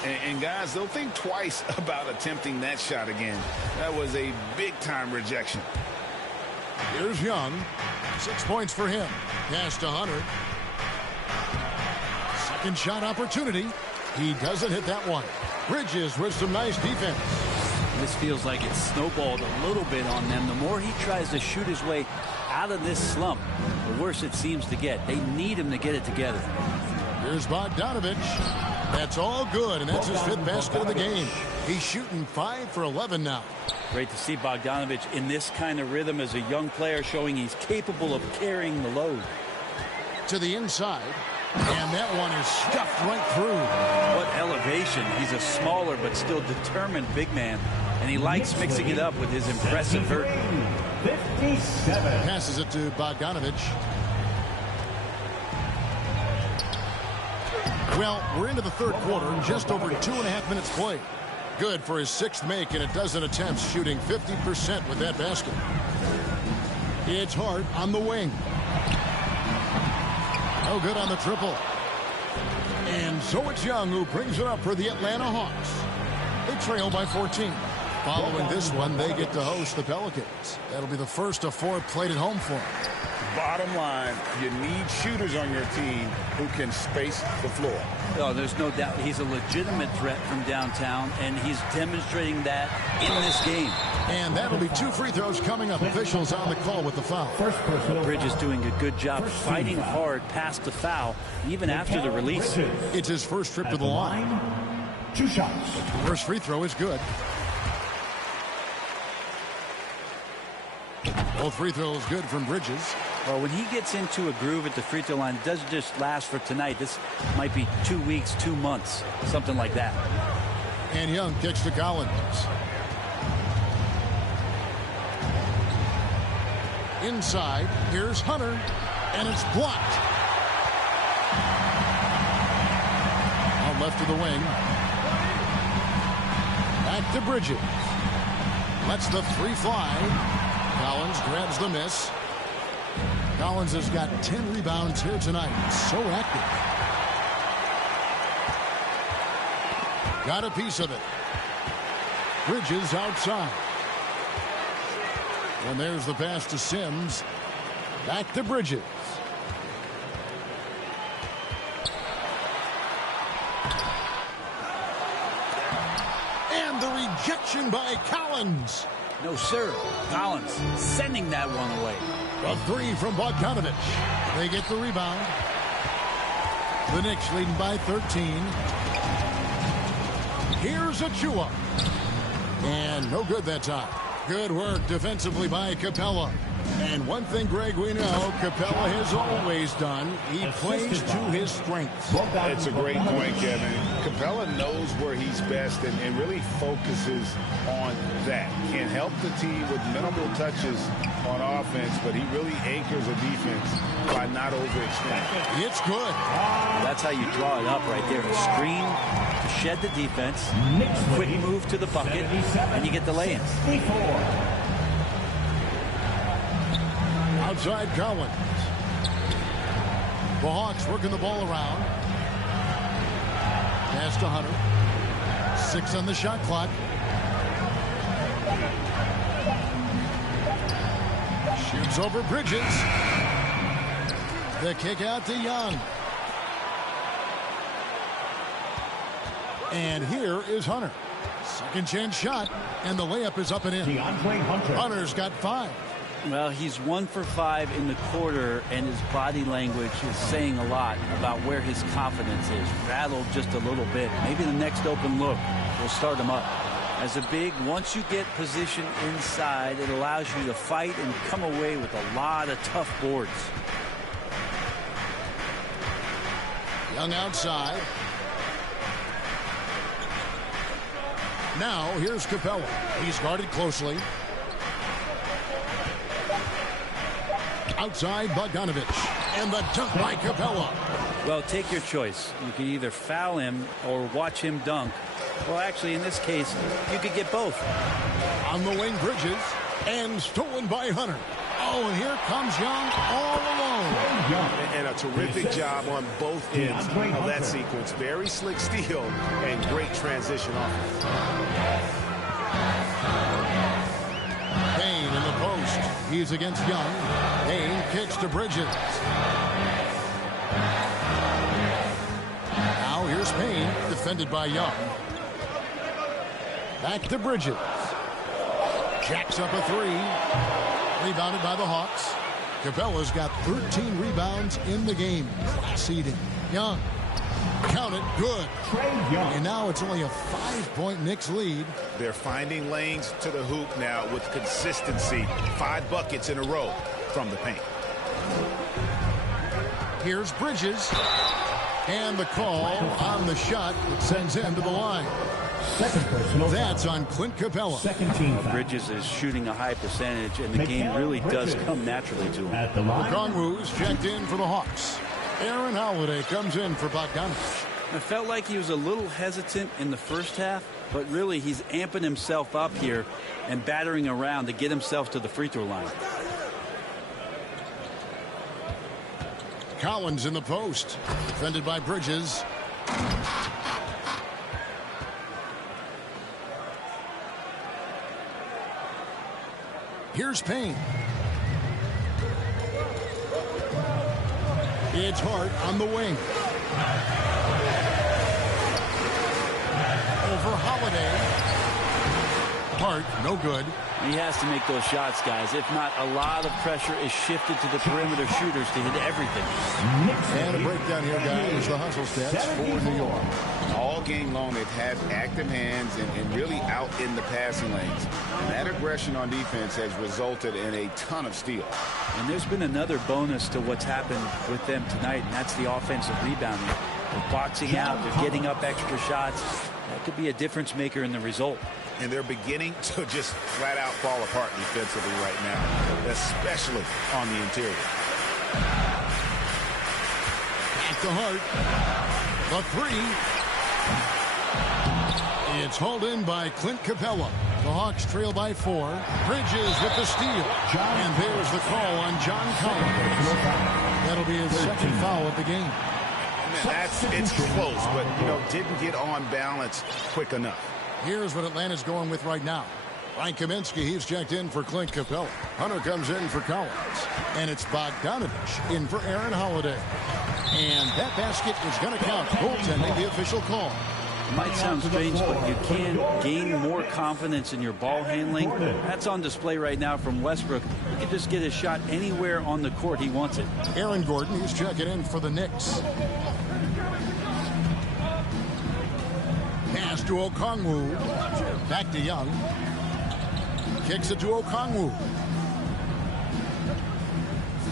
And guys, they'll think twice about attempting that shot again. That was a big-time rejection. Here's Young. 6 points for him. Pass to Hunter. Second shot opportunity. He doesn't hit that one. Bridges with some nice defense. This feels like it's snowballed a little bit on them. The more he tries to shoot his way out of this slump, the worse it seems to get. They need him to get it together. Here's Bogdanovich. That's all good, and that's his 5th basket of the game. He's shooting 5 for 11 now. Great to see Bogdanovich in this kind of rhythm as a young player, showing he's capable of carrying the load. To the inside, and that one is stuffed right through. What elevation. He's a smaller but still determined big man, and he likes mixing it up with his impressive vert. 57. Passes it to Bogdanovich. Well, we're into the 3rd quarter, just over 2.5 minutes played. Good for his 6th make and a dozen attempts, shooting 50% with that basket. It's Hart on the wing. No good on the triple. And so it's Young who brings it up for the Atlanta Hawks. They trail by 14. Following this one, they get to host the Pelicans. That'll be the first of 4 played at home for them. Bottom line, you need shooters on your team who can space the floor. Oh, there's no doubt he's a legitimate threat from downtown, and he's demonstrating that in this game. And that'll be 2 free throws coming up. Officials on the call with the foul. Bridges doing a good job fighting hard past the foul, even after the release. It's his first trip to the line. 2 shots. First free throw is good. Both free throws good from Bridges. Well, when he gets into a groove at the free throw line, it doesn't just last for tonight. This might be 2 weeks, 2 months, something like that. And Young kicks to Collins. Inside, here's Hunter, and it's blocked. Out left to the wing. Back to Bridges. Lets the 3 fly. Collins grabs the miss. Collins has got 10 rebounds here tonight. So active. Got a piece of it. Bridges outside. And there's the pass to Sims. Back to Bridges. And the rejection by Collins. No, sir. Collins sending that one away. A 3 from Bogdanovich. They get the rebound. The Knicks leading by 13. Here's Achua. And no good that time. Good work defensively by Capella. And one thing, Greg, we know Capella has always done. He plays to his strengths. That's a great point, Kevin. Capella knows where he's best and really focuses on that. Can help the team with minimal touches on offense, but he really anchors a defense by not overextending. It's good. That's how you draw it up right there. A screen to shed the defense, quick move to the bucket, and you get the lay-in. Outside Collins. The Hawks working the ball around. Pass to Hunter. 6 on the shot clock. Shoots over Bridges. The kick out to Young. And here is Hunter. Second chance shot, and the layup is up and in. DeAndre Hunter. Hunter's got 5. Well, he's 1 for 5 in the quarter, and his body language is saying a lot about where his confidence is. Rattled just a little bit. Maybe the next open look will start him up. As a big, once you get position inside, it allows you to fight and come away with a lot of tough boards. Young outside. Now here's Capella. He's guarded closely. Outside Bogdanovich. And the dunk by Capella. Well, take your choice. You can either foul him or watch him dunk. Well, actually, in this case, you could get both. On the wing, Bridges. And stolen by Hunter. Oh, and here comes Young all alone. And a terrific job on both ends of that sequence. Very slick steal and great transition offense. Payne in the post. He's against Young. Payne kicks to Bridges. Now here's Payne, defended by Young. Back to Bridges. Jacks up a three. Rebounded by the Hawks. Capella's got 13 rebounds in the game. Class eating. Young. Count it. Good. And now it's only a 5-point Knicks lead. They're finding lanes to the hoop now with consistency. 5 buckets in a row from the paint. Here's Bridges. And the call on the shot that sends him to the line. That's on Clint Capella. Bridges is shooting a high percentage, and the game really does come naturally to him. Okongwu's checked in for the Hawks. Aaron Holiday comes in for Bogdanovich. I felt like he was a little hesitant in the first half, but really he's amping himself up here and battering around to get himself to the free throw line. Collins in the post. Defended by Bridges. Here's Payne. It's Hart on the wing. Over Holiday. Hart, no good. He has to make those shots, guys. If not, a lot of pressure is shifted to the perimeter shooters to hit everything. And a breakdown here, guys. The hustle stats for New York. All game long, they've had active hands and really out in the passing lanes. And that aggression on defense has resulted in a ton of steals. And there's been another bonus to what's happened with them tonight, and that's the offensive rebounding. They're boxing out. They're getting up extra shots. That could be a difference maker in the result. And they're beginning to just flat out fall apart defensively right now, especially on the interior. At the Hart. The three. It's hauled in by Clint Capella. The Hawks trail by 4. Bridges with the steal. And there's the call on John Collins. That'll be his second foul of the game. It's close, but, didn't get on balance quick enough. Here's what Atlanta's going with right now. Ryan Kaminsky, he's checked in for Clint Capella. Hunter comes in for Collins. And it's Bogdanovich in for Aaron Holiday. And that basket is going to count. Goaltending, the official call. It might sound strange, but you can gain more confidence in your ball handling. That's on display right now from Westbrook. He can just get his shot anywhere on the court he wants it. Aaron Gordon, he's checking in for the Knicks. Pass to Okongwu. Back to Young. Kicks it to Okongwu.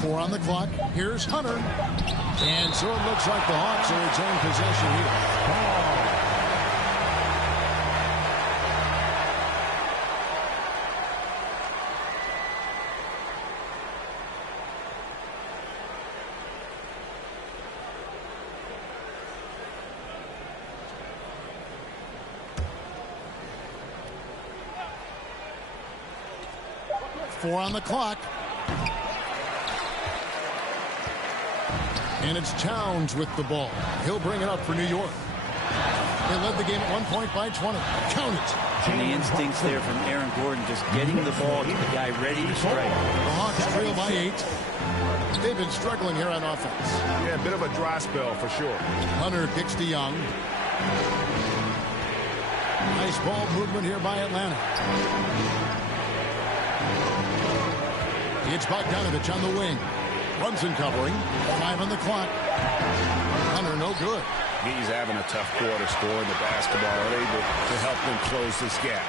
4 on the clock. Here's Hunter. And so it looks like the Hawks are retaining possession here. Four on the clock. And it's Towns with the ball. He'll bring it up for New York. They led the game at 1 point by 20. Count it. And the instincts there from Aaron Gordon, just getting the ball to the guy ready to strike. The Hawks trail by 8. They've been struggling here on offense. Yeah, a bit of a dry spell for sure. Hunter kicks to Young. Nice ball movement here by Atlanta. It's Bogdanovich on the wing. Brunson covering. 5 on the clock. Hunter, no good. He's having a tough quarter, scoring the basketball, able to help them close this gap.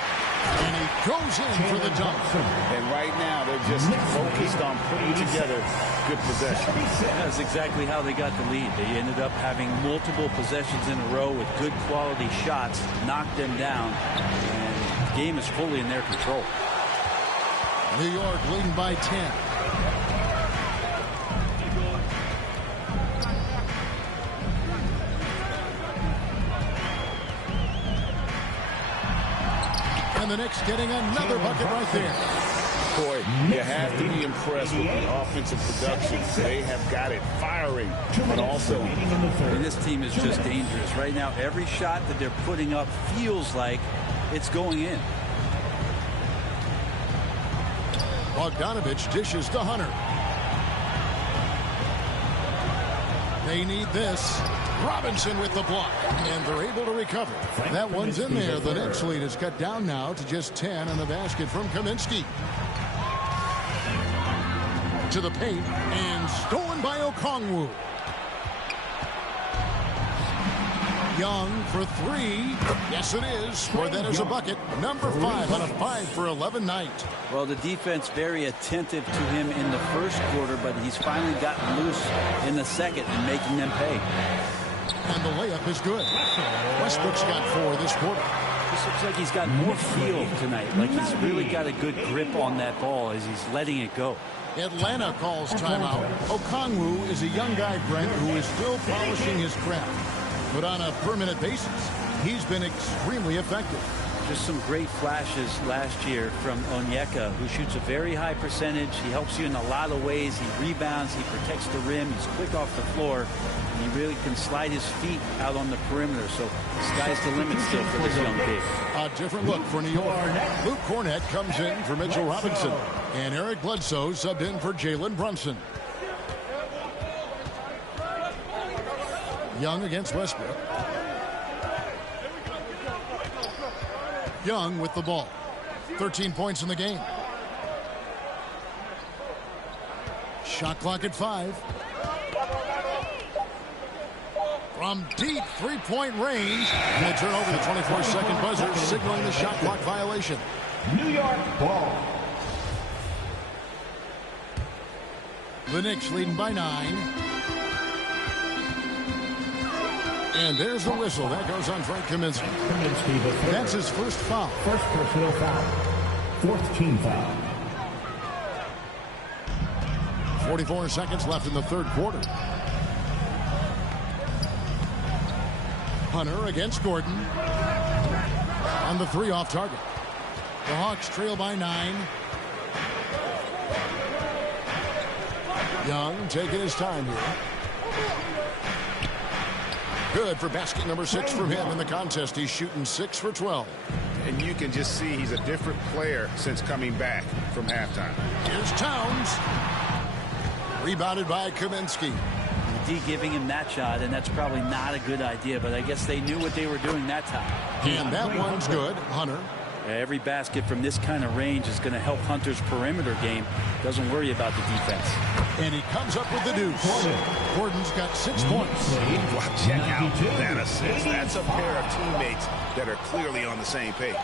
And he goes in for the dunk. And right now, they're just focused on putting together good possession. That's exactly how they got the lead. They ended up having multiple possessions in a row with good quality shots, knocked them down, and the game is fully in their control. New York leading by 10. And the Knicks getting another bucket right there. Boy, you have to be impressed with the offensive production. They have got it firing on all cylinders. And this team is just dangerous. Right now, every shot that they're putting up feels like it's going in. Bogdanovich dishes to Hunter. They need this. Robinson with the block, and they're able to recover. That one's in there. The Knicks lead is cut down now to just 10 on the basket from Kaminsky. To the paint, and stolen by Okongwu. Young for 3. Yes, it is. Scored that as a bucket. Number 5 on a 5 for 11 night. Well, the defense very attentive to him in the first quarter, but he's finally gotten loose in the second and making them pay. And the layup is good. Westbrook's got 4 this quarter. This looks like he's got more feel tonight. Like he's really got a good grip on that ball as he's letting it go. Atlanta calls timeout. Okongwu is a young guy, Brent, who is still polishing his craft. But on a permanent basis, he's been extremely effective. Just some great flashes last year from Onyeka, who shoots a very high percentage. He helps you in a lot of ways. He rebounds, he protects the rim, he's quick off the floor, and he really can slide his feet out on the perimeter. So sky's the limit still for this young kid. A different look for New York. Luke Cornett comes in for Mitchell Robinson, and Eric Bledsoe subbed in for Jalen Brunson. Young against Westbrook. Young with the ball. 13 points in the game. Shot clock at 5. From deep three-point range. And they turn over the 24-second buzzer, signaling the shot clock violation. New York ball. The Knicks leading by 9. And there's the whistle. That goes on Frank Kaminsky. That's his first foul. First personal foul. 4th team foul. 44 seconds left in the third quarter. Hunter against Gordon. On the 3 off target. The Hawks trail by 9. Young taking his time here. Good for basket number 6 from him in the contest. He's shooting 6 for 12. And you can just see he's a different player since coming back from halftime. Here's Towns. Rebounded by Kaminsky. D giving him that shot, and that's probably not a good idea, but I guess they knew what they were doing that time. And that one's good. Hunter. Every basket from this kind of range is going to help Hunter's perimeter game. Doesn't worry about the defense. And he comes up with the deuce. Gordon's got 6 points. Well, check out that assist. That's a pair of teammates that are clearly on the same page.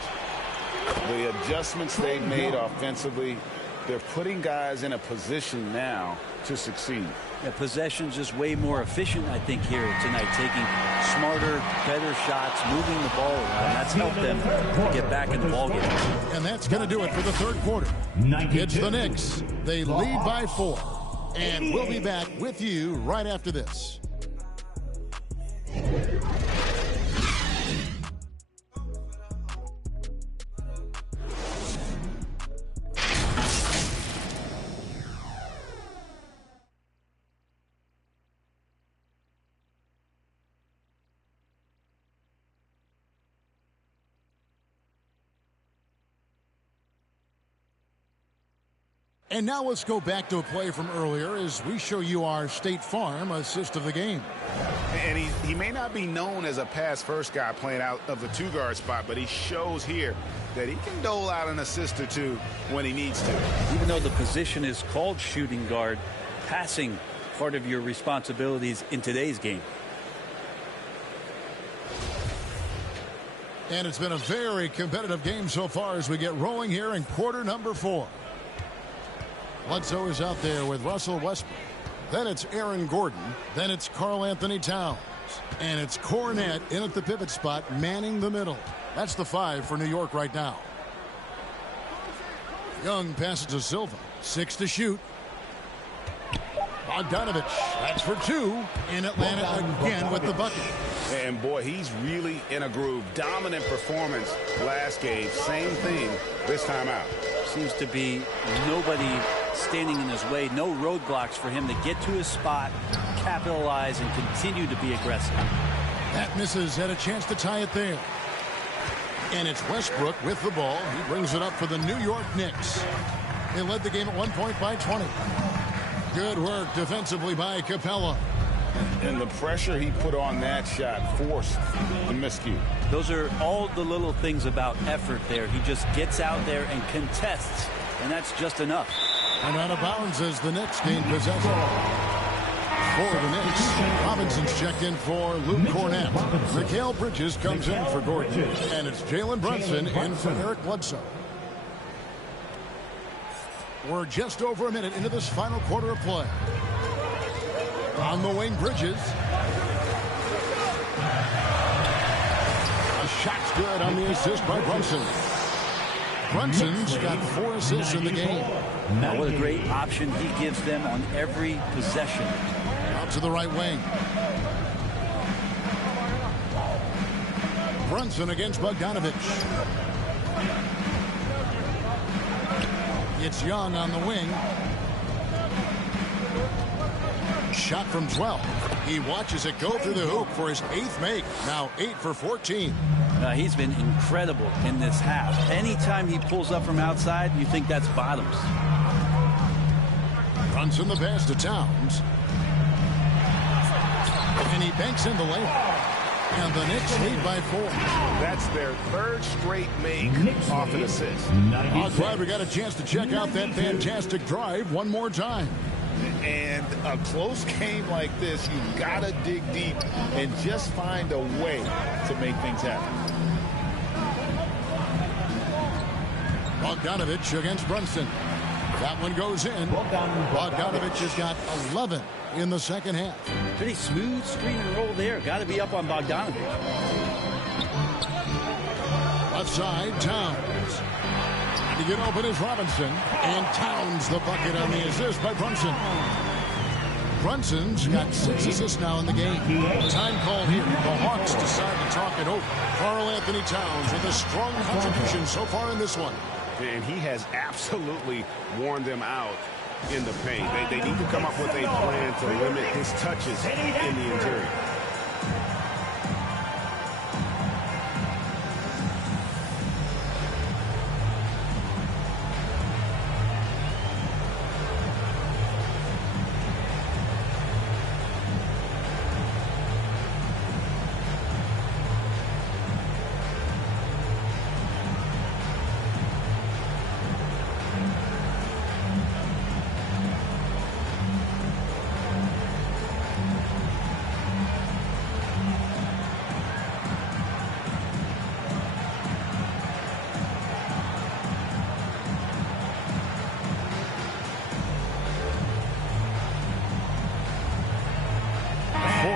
The adjustments they've made offensively, they're putting guys in a position now to succeed. Yeah, possession's just way more efficient, I think, here tonight, taking smarter, better shots, moving the ball around. That's helped them to get back in the ballgame. And that's going to do it for the third quarter. It's the Knicks. They lead by 4. And we'll be back with you right after this. And now let's go back to a play from earlier as we show you our State Farm assist of the game. And he may not be known as a pass-first guy playing out of the two-guard spot, but he shows here that he can dole out an assist or two when he needs to. Even though the position is called shooting guard, passing part of your responsibilities in today's game. And it's been a very competitive game so far as we get rolling here in quarter number 4. Bledsoe is out there with Russell Westbrook. Then it's Aaron Gordon. Then it's Karl Anthony Towns. And it's Cornette in at the pivot spot, manning the middle. That's the 5 for New York right now. Young passes to Silva. 6 to shoot. Bogdanovich, that's for 2. In Atlanta again with the bucket. And boy, he's really in a groove. Dominant performance last game. Same thing this time out. Seems to be nobody standing in his way. No roadblocks for him to get to his spot, capitalize, and continue to be aggressive. That misses. Had a chance to tie it there. And it's Westbrook with the ball. He brings it up for the New York Knicks. They led the game at one point by 20. Good work defensively by Capella. And the pressure he put on that shot forced the miscue. Those are all the little things about effort there. He just gets out there and contests, and that's just enough. And out of bounds as the Knicks gain possession. For the Knicks, Robinson's checked in for Luke Cornette. Mikal Bridges comes in for Gordon. And it's Jalen Brunson in for Eric Bledsoe. We're just over a minute into this final quarter of play. On the wing, Bridges. A shot's good on the assist by Brunson. Brunson's got 4 assists in the game. Now what a great option he gives them on every possession. Out to the right wing. Brunson against Bogdanovich. It's Young on the wing. Shot from 12. He watches it go through the hoop for his 8th make. Now 8 for 14. He's been incredible in this half. Anytime he pulls up from outside, you think that's bottoms. Brunson the pass to Towns. And he banks in the layup. And the Knicks lead by 4. That's their 3rd straight make off an assist. I'm glad we got a chance to check out that fantastic drive one more time. And a close game like this, you've got to dig deep and just find a way to make things happen. Bogdanovich against Brunson. That one goes in. Bogdanovich has got 11 in the second half. Pretty smooth screen and roll there. Got to be up on Bogdanovich. Left side, Towns. To get open is Robinson. And Towns the bucket on the assist by Brunson. Brunson's got 6 assists now in the game. Time call here. The Hawks decide to talk it over. Karl Anthony Towns with a strong contribution so far in this one. And he has absolutely worn them out in the paint. They need to come up with a plan to limit his touches in the interior.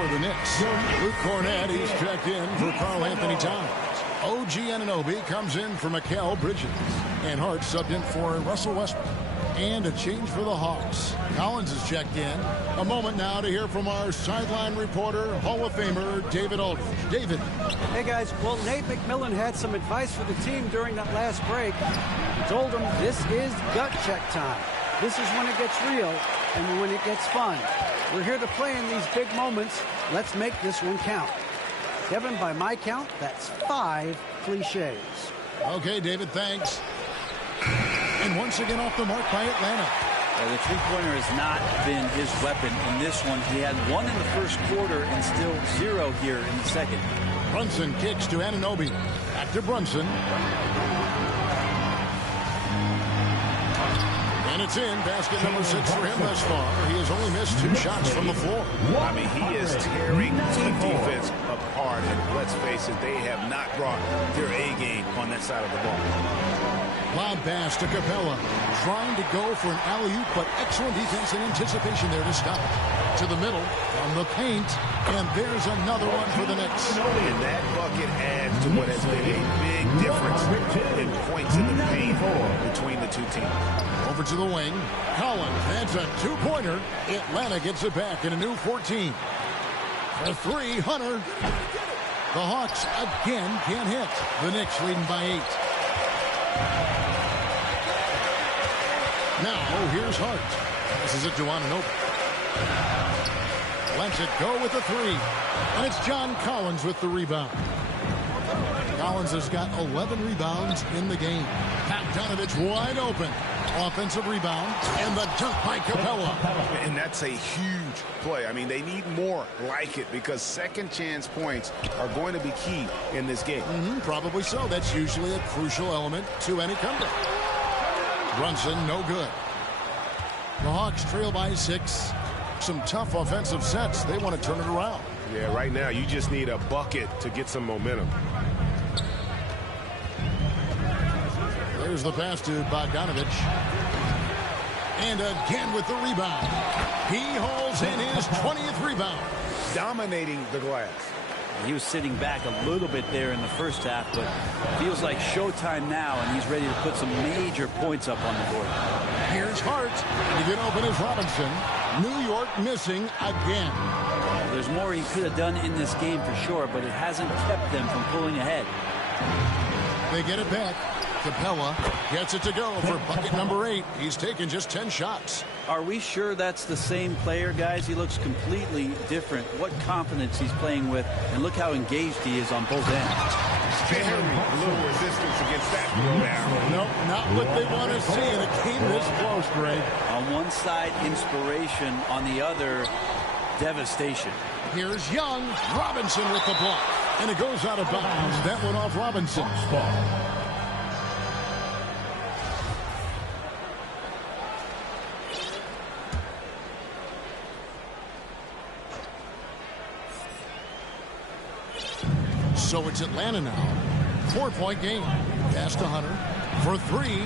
The Knicks. Luke Cornette, he's checked in for Karl Anthony Towns. OG Anunoby comes in for Mikal Bridges. And Hart subbed in for Russell Westbrook. And a change for the Hawks. Collins is checked in. A moment now to hear from our sideline reporter, Hall of Famer David Aldridge. David. Hey guys, well, Nate McMillan had some advice for the team during that last break. He told them this is gut check time. This is when it gets real and when it gets fun. We're here to play in these big moments. Let's make this one count. Kevin, by my count, that's 5 cliches. Okay, David, thanks. And once again off the mark by Atlanta. The three-pointer has not been his weapon in this one. He had one in the first quarter and still 0 here in the second. Brunson kicks to Anunoby. Back to Brunson. And it's in. Basket number 6 for him thus far. He has only missed 2 shots from the floor. I mean, he is tearing team defense apart. And let's face it, they have not brought their A game on that side of the ball. Lob pass to Capella. Trying to go for an alley-oop, but excellent defense and anticipation there to stop it. To the middle, from the paint, and there's another one for the Knicks. And that bucket adds to what has been a big difference in points in the paint between the two teams. Over to the wing. Collins, that's a 2-pointer. Atlanta gets it back in a new 14. For 3, Hunter. The Hawks again can't hit. The Knicks leading by 8. Now, here's Hart. This is it to Anunoby. Lets it go with the 3. And it's John Collins with the rebound. Collins has got 11 rebounds in the game. Bogdanovich wide open. Offensive rebound. And the dunk by Capella. And that's a huge play. I mean, they need more like it because second chance points are going to be key in this game. Probably so. That's usually a crucial element to any comeback. Brunson, no good. The Hawks trail by 6. Some tough offensive sets. They want to turn it around. Yeah, right now you just need a bucket to get some momentum. There's the pass to Bogdanovich. And again with the rebound. He holds in his 20th rebound. Dominating the glass. He was sitting back a little bit there in the first half, but feels like showtime now, and he's ready to put some major points up on the board. Here's Hart. To get open is Robinson. New York missing again. There's more he could have done in this game for sure, but it hasn't kept them from pulling ahead. They get it back. Capella gets it to go for bucket number 8. He's taken just 10 shots. Are we sure that's the same player, guys? He looks completely different. What confidence he's playing with, and look how engaged he is on both ends. Very little resistance against that throwdown. Nope, not what they want to see in a game this close, Greg. On one side, inspiration. On the other, devastation. Here's Young. Robinson with the block. And it goes out of bounds. That went off Robinson. So it's Atlanta now. 4-point game. Pass to Hunter for 3.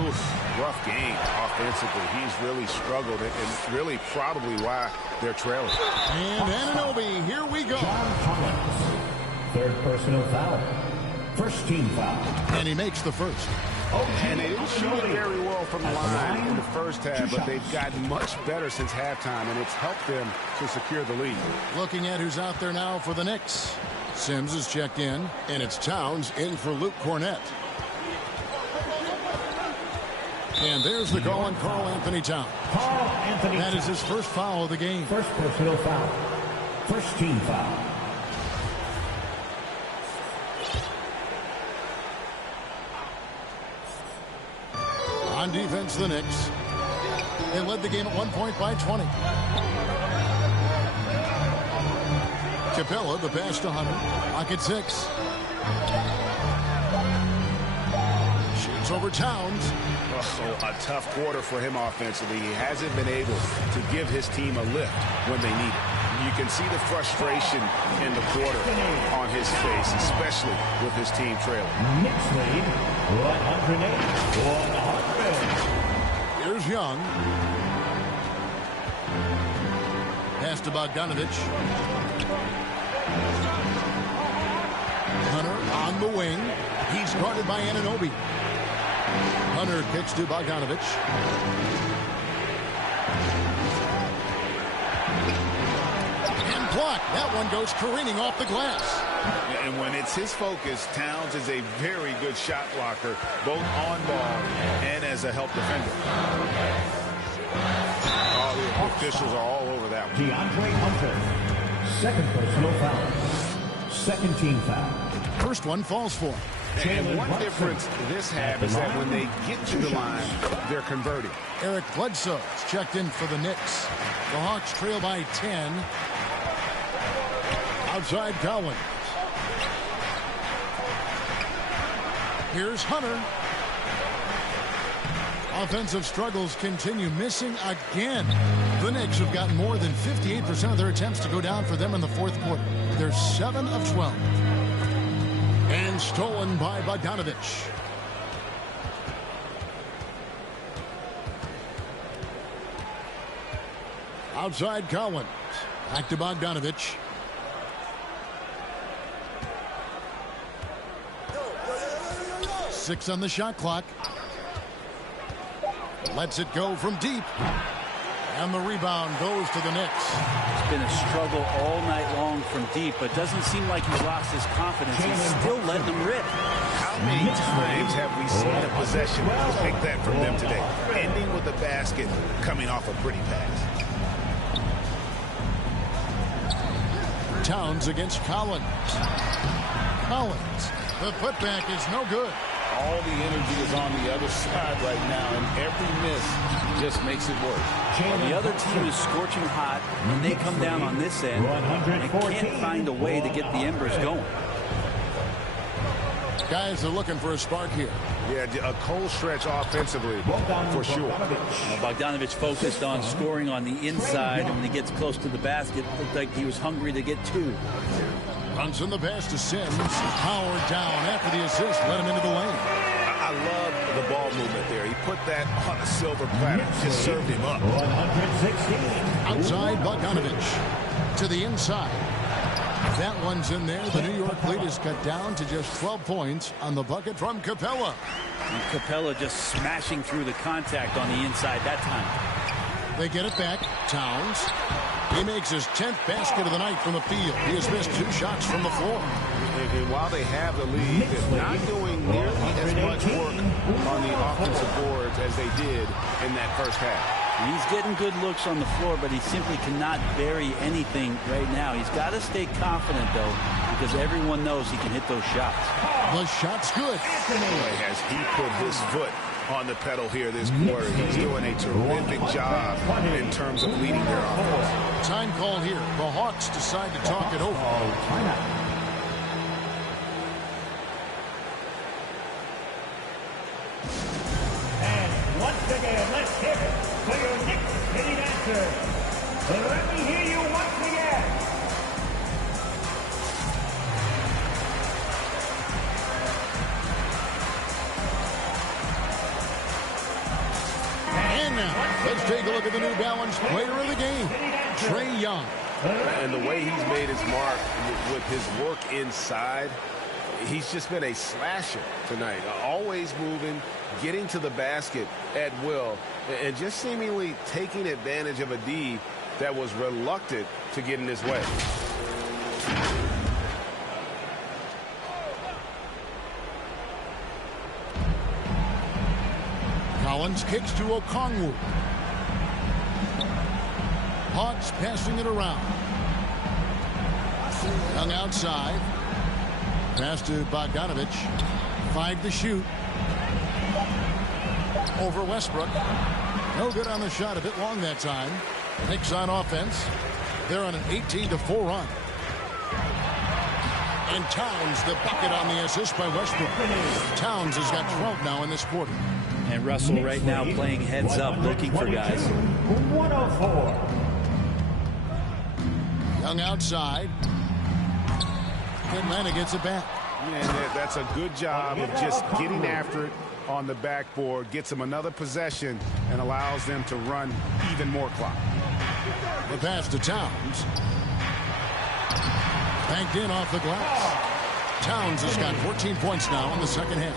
Oof, rough game offensively. He's really struggled, and really probably why they're trailing. And Anunoby, here we go. John Collins. 3rd personal foul. First team foul. And he makes the first. And they didn't shoot it very well from the line in the first half, but they've gotten much better since halftime, and it's helped them to secure the lead. Looking at who's out there now for the Knicks. Sims is checked in, and it's Towns in for Luke Cornett. And there's the call on Karl Anthony Towns. That is his first foul of the game. First personal foul. First team foul. On defense, the Knicks. They led the game at 1 point by 20. Capella, the pass to Hunter. Pocket 6. Shoots over Towns. Oh, a tough quarter for him offensively. He hasn't been able to give his team a lift when they need it. You can see the frustration in the quarter on his face, especially with his team trailing. Knicks lead 108-100. Here's Young. Pass to Bogdanovich. Hunter on the wing. He's guarded by Anunoby. Hunter kicks to Bogdanovich. And blocked. That one goes careening off the glass. And when it's his focus, Towns is a very good shot blocker, both on ball and as a help defender. Oh, the officials are all over that one. DeAndre Hunter. 2nd personal foul. Second team foul. First one falls for him. And one difference this has is that when they get to the line, they're converting. Eric Bledsoe's checked in for the Knicks. The Hawks trail by 10. Outside Collins. Here's Hunter. Offensive struggles continue, missing again. The Knicks have gotten more than 58% of their attempts to go down for them in the fourth quarter. They're 7 of 12. And stolen by Bogdanovich. Outside Collins. Back to Bogdanovich. Six on the shot clock. Lets it go from deep. And the rebound goes to the Knicks. It's been a struggle all night long from deep, but doesn't seem like he's lost his confidence. He's still letting them rip. How many times have we seen a possession like that from them today? Ending with a basket, coming off a pretty pass. Towns against Collins. Collins. The putback is no good. All the energy is on the other side right now, and every miss just makes it worse. Well, the other team is scorching hot, and they come down on this end and can't find a way to get the embers going. Guys are looking for a spark here. Yeah, a cold stretch offensively, for sure. Well, Bogdanovich focused on scoring on the inside, and when he gets close to the basket, it looked like he was hungry to get two. Runs in the pass to Sims. Howard down after the assist. Let him into the lane. I love the ball movement there. He put that on a silver platter. Just served him up. 116. Outside Bogdanovich. To the inside. That one's in there. The New York lead is cut down to just 12 points on the bucket from Capella. And Capella just smashing through the contact on the inside that time. They get it back. Towns. He makes his 10th basket of the night from the field. He has missed 2 shots from the floor. And while they have the lead, they're not doing nearly as much work on the offensive boards as they did in that first half. He's getting good looks on the floor, but he simply cannot bury anything right now. He's got to stay confident, though, because everyone knows he can hit those shots. The shot's good. Boy, has he put his foot on the pedal here this quarter. He's doing a terrific job in terms of leading their offense. Time call here. The Hawks decide to talk it over. And once again, let's hear it for your Knicks hitting answer. Let me hear you once again. And now, let's take a look at the New Balance player of the game, Trae Young. And the way he's made his mark with his work inside, he's just been a slasher tonight. Always moving, getting to the basket at will, and just seemingly taking advantage of a D that was reluctant to get in his way. Collins kicks to Okongwu. Hawks passing it around. Young outside. Pass to Bogdanovich. 5 to shoot. Over Westbrook. No good on the shot. A bit long that time. Knicks on offense. They're on an 18-4 run. And Towns the bucket on the assist by Westbrook. Towns has got 12 now in this quarter. And Russell right now playing heads up, looking for guys. 104. Young outside. Atlanta gets it back. And that's a good job of just getting after it on the backboard. Gets them another possession and allows them to run even more clock. The pass to Towns. Banked in off the glass. Towns has got 14 points now in the second half.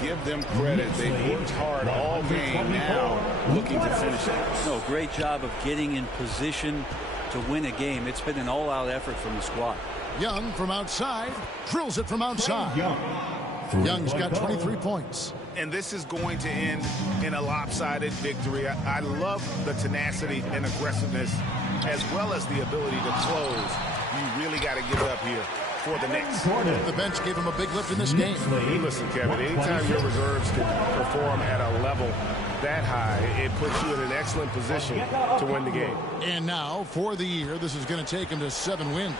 Give them credit. They've worked hard all game now, looking to finish it. No, great job of getting in position to win a game. It's been an all-out effort from the squad. Young from outside. Drills it from outside. Young's got 23 points. And this is going to end in a lopsided victory. I love the tenacity and aggressiveness, as well as the ability to close. You really got to give it up here. for the Knicks. The bench gave him a big lift in this game. Listen, Kevin, anytime your reserves can perform at a level that high, it puts you in an excellent position to win the game. And now, for the year, this is going to take him to 7 wins.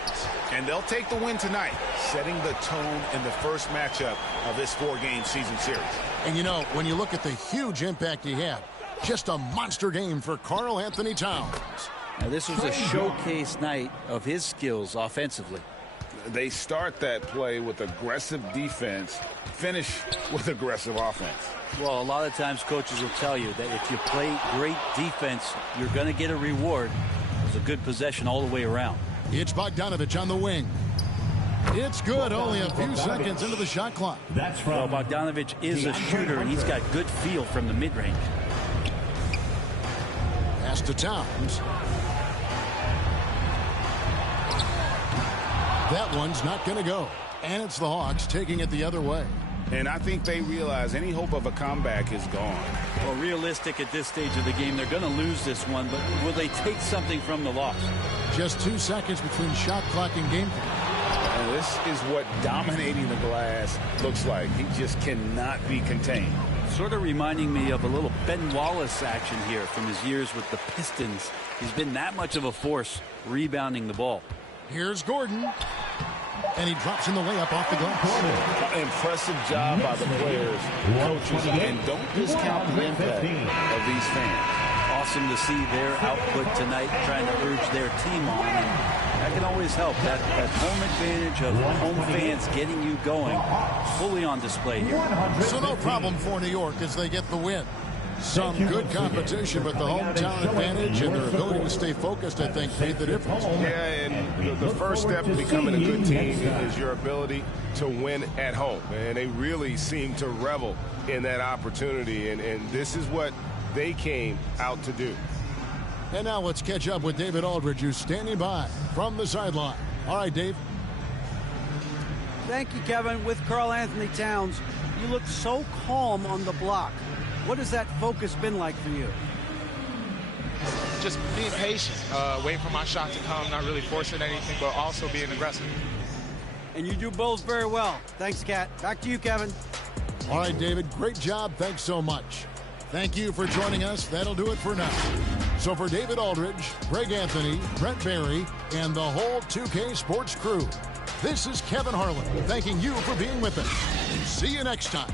And they'll take the win tonight, setting the tone in the first matchup of this 4-game season series. And you know, when you look at the huge impact he had, just a monster game for Karl Anthony Towns. Now, this was a showcase night of his skills offensively. They start that play with aggressive defense, finish with aggressive offense. Well, a lot of times coaches will tell you that if you play great defense, you're going to get a reward. It was a good possession all the way around. It's Bogdanovich on the wing. It's good, only a few seconds into the shot clock. Well, Bogdanovich is a shooter, and he's got good feel from the mid-range. Pass to Towns. That one's not going to go. And it's the Hawks taking it the other way. And I think they realize any hope of a comeback is gone. Well, realistic at this stage of the game, they're going to lose this one, but will they take something from the loss? Just 2 seconds between shot clock and game clock. And this is what dominating the glass looks like. He just cannot be contained. Sort of reminding me of a little Ben Wallace action here from his years with the Pistons. He's been that much of a force rebounding the ball. Here's Gordon. And he drops in the layup off the glass. Impressive job by the players, coaches, and don't discount the impact of these fans. Awesome to see their output tonight, trying to urge their team on. And that can always help. That home advantage of home fans getting you going, fully on display here. So no problem for New York as they get the win. Some good competition, but the hometown advantage and their ability to stay focused, I think, made the difference. Yeah, and the first step to becoming a good team is your ability to win at home. And they really seem to revel in that opportunity, and this is what they came out to do. And now let's catch up with David Aldridge, who's standing by from the sideline. All right, Dave. Thank you, Kevin. With Karl Anthony Towns, you look so calm on the block. What has that focus been like for you? Just being patient, waiting for my shot to come, not really forcing anything, but also being aggressive. And you do both very well. Thanks, Kat. Back to you, Kevin. All right, David, great job. Thanks so much. Thank you for joining us. That'll do it for now. So for David Aldridge, Greg Anthony, Brent Barry, and the whole 2K Sports crew, this is Kevin Harlan thanking you for being with us. See you next time.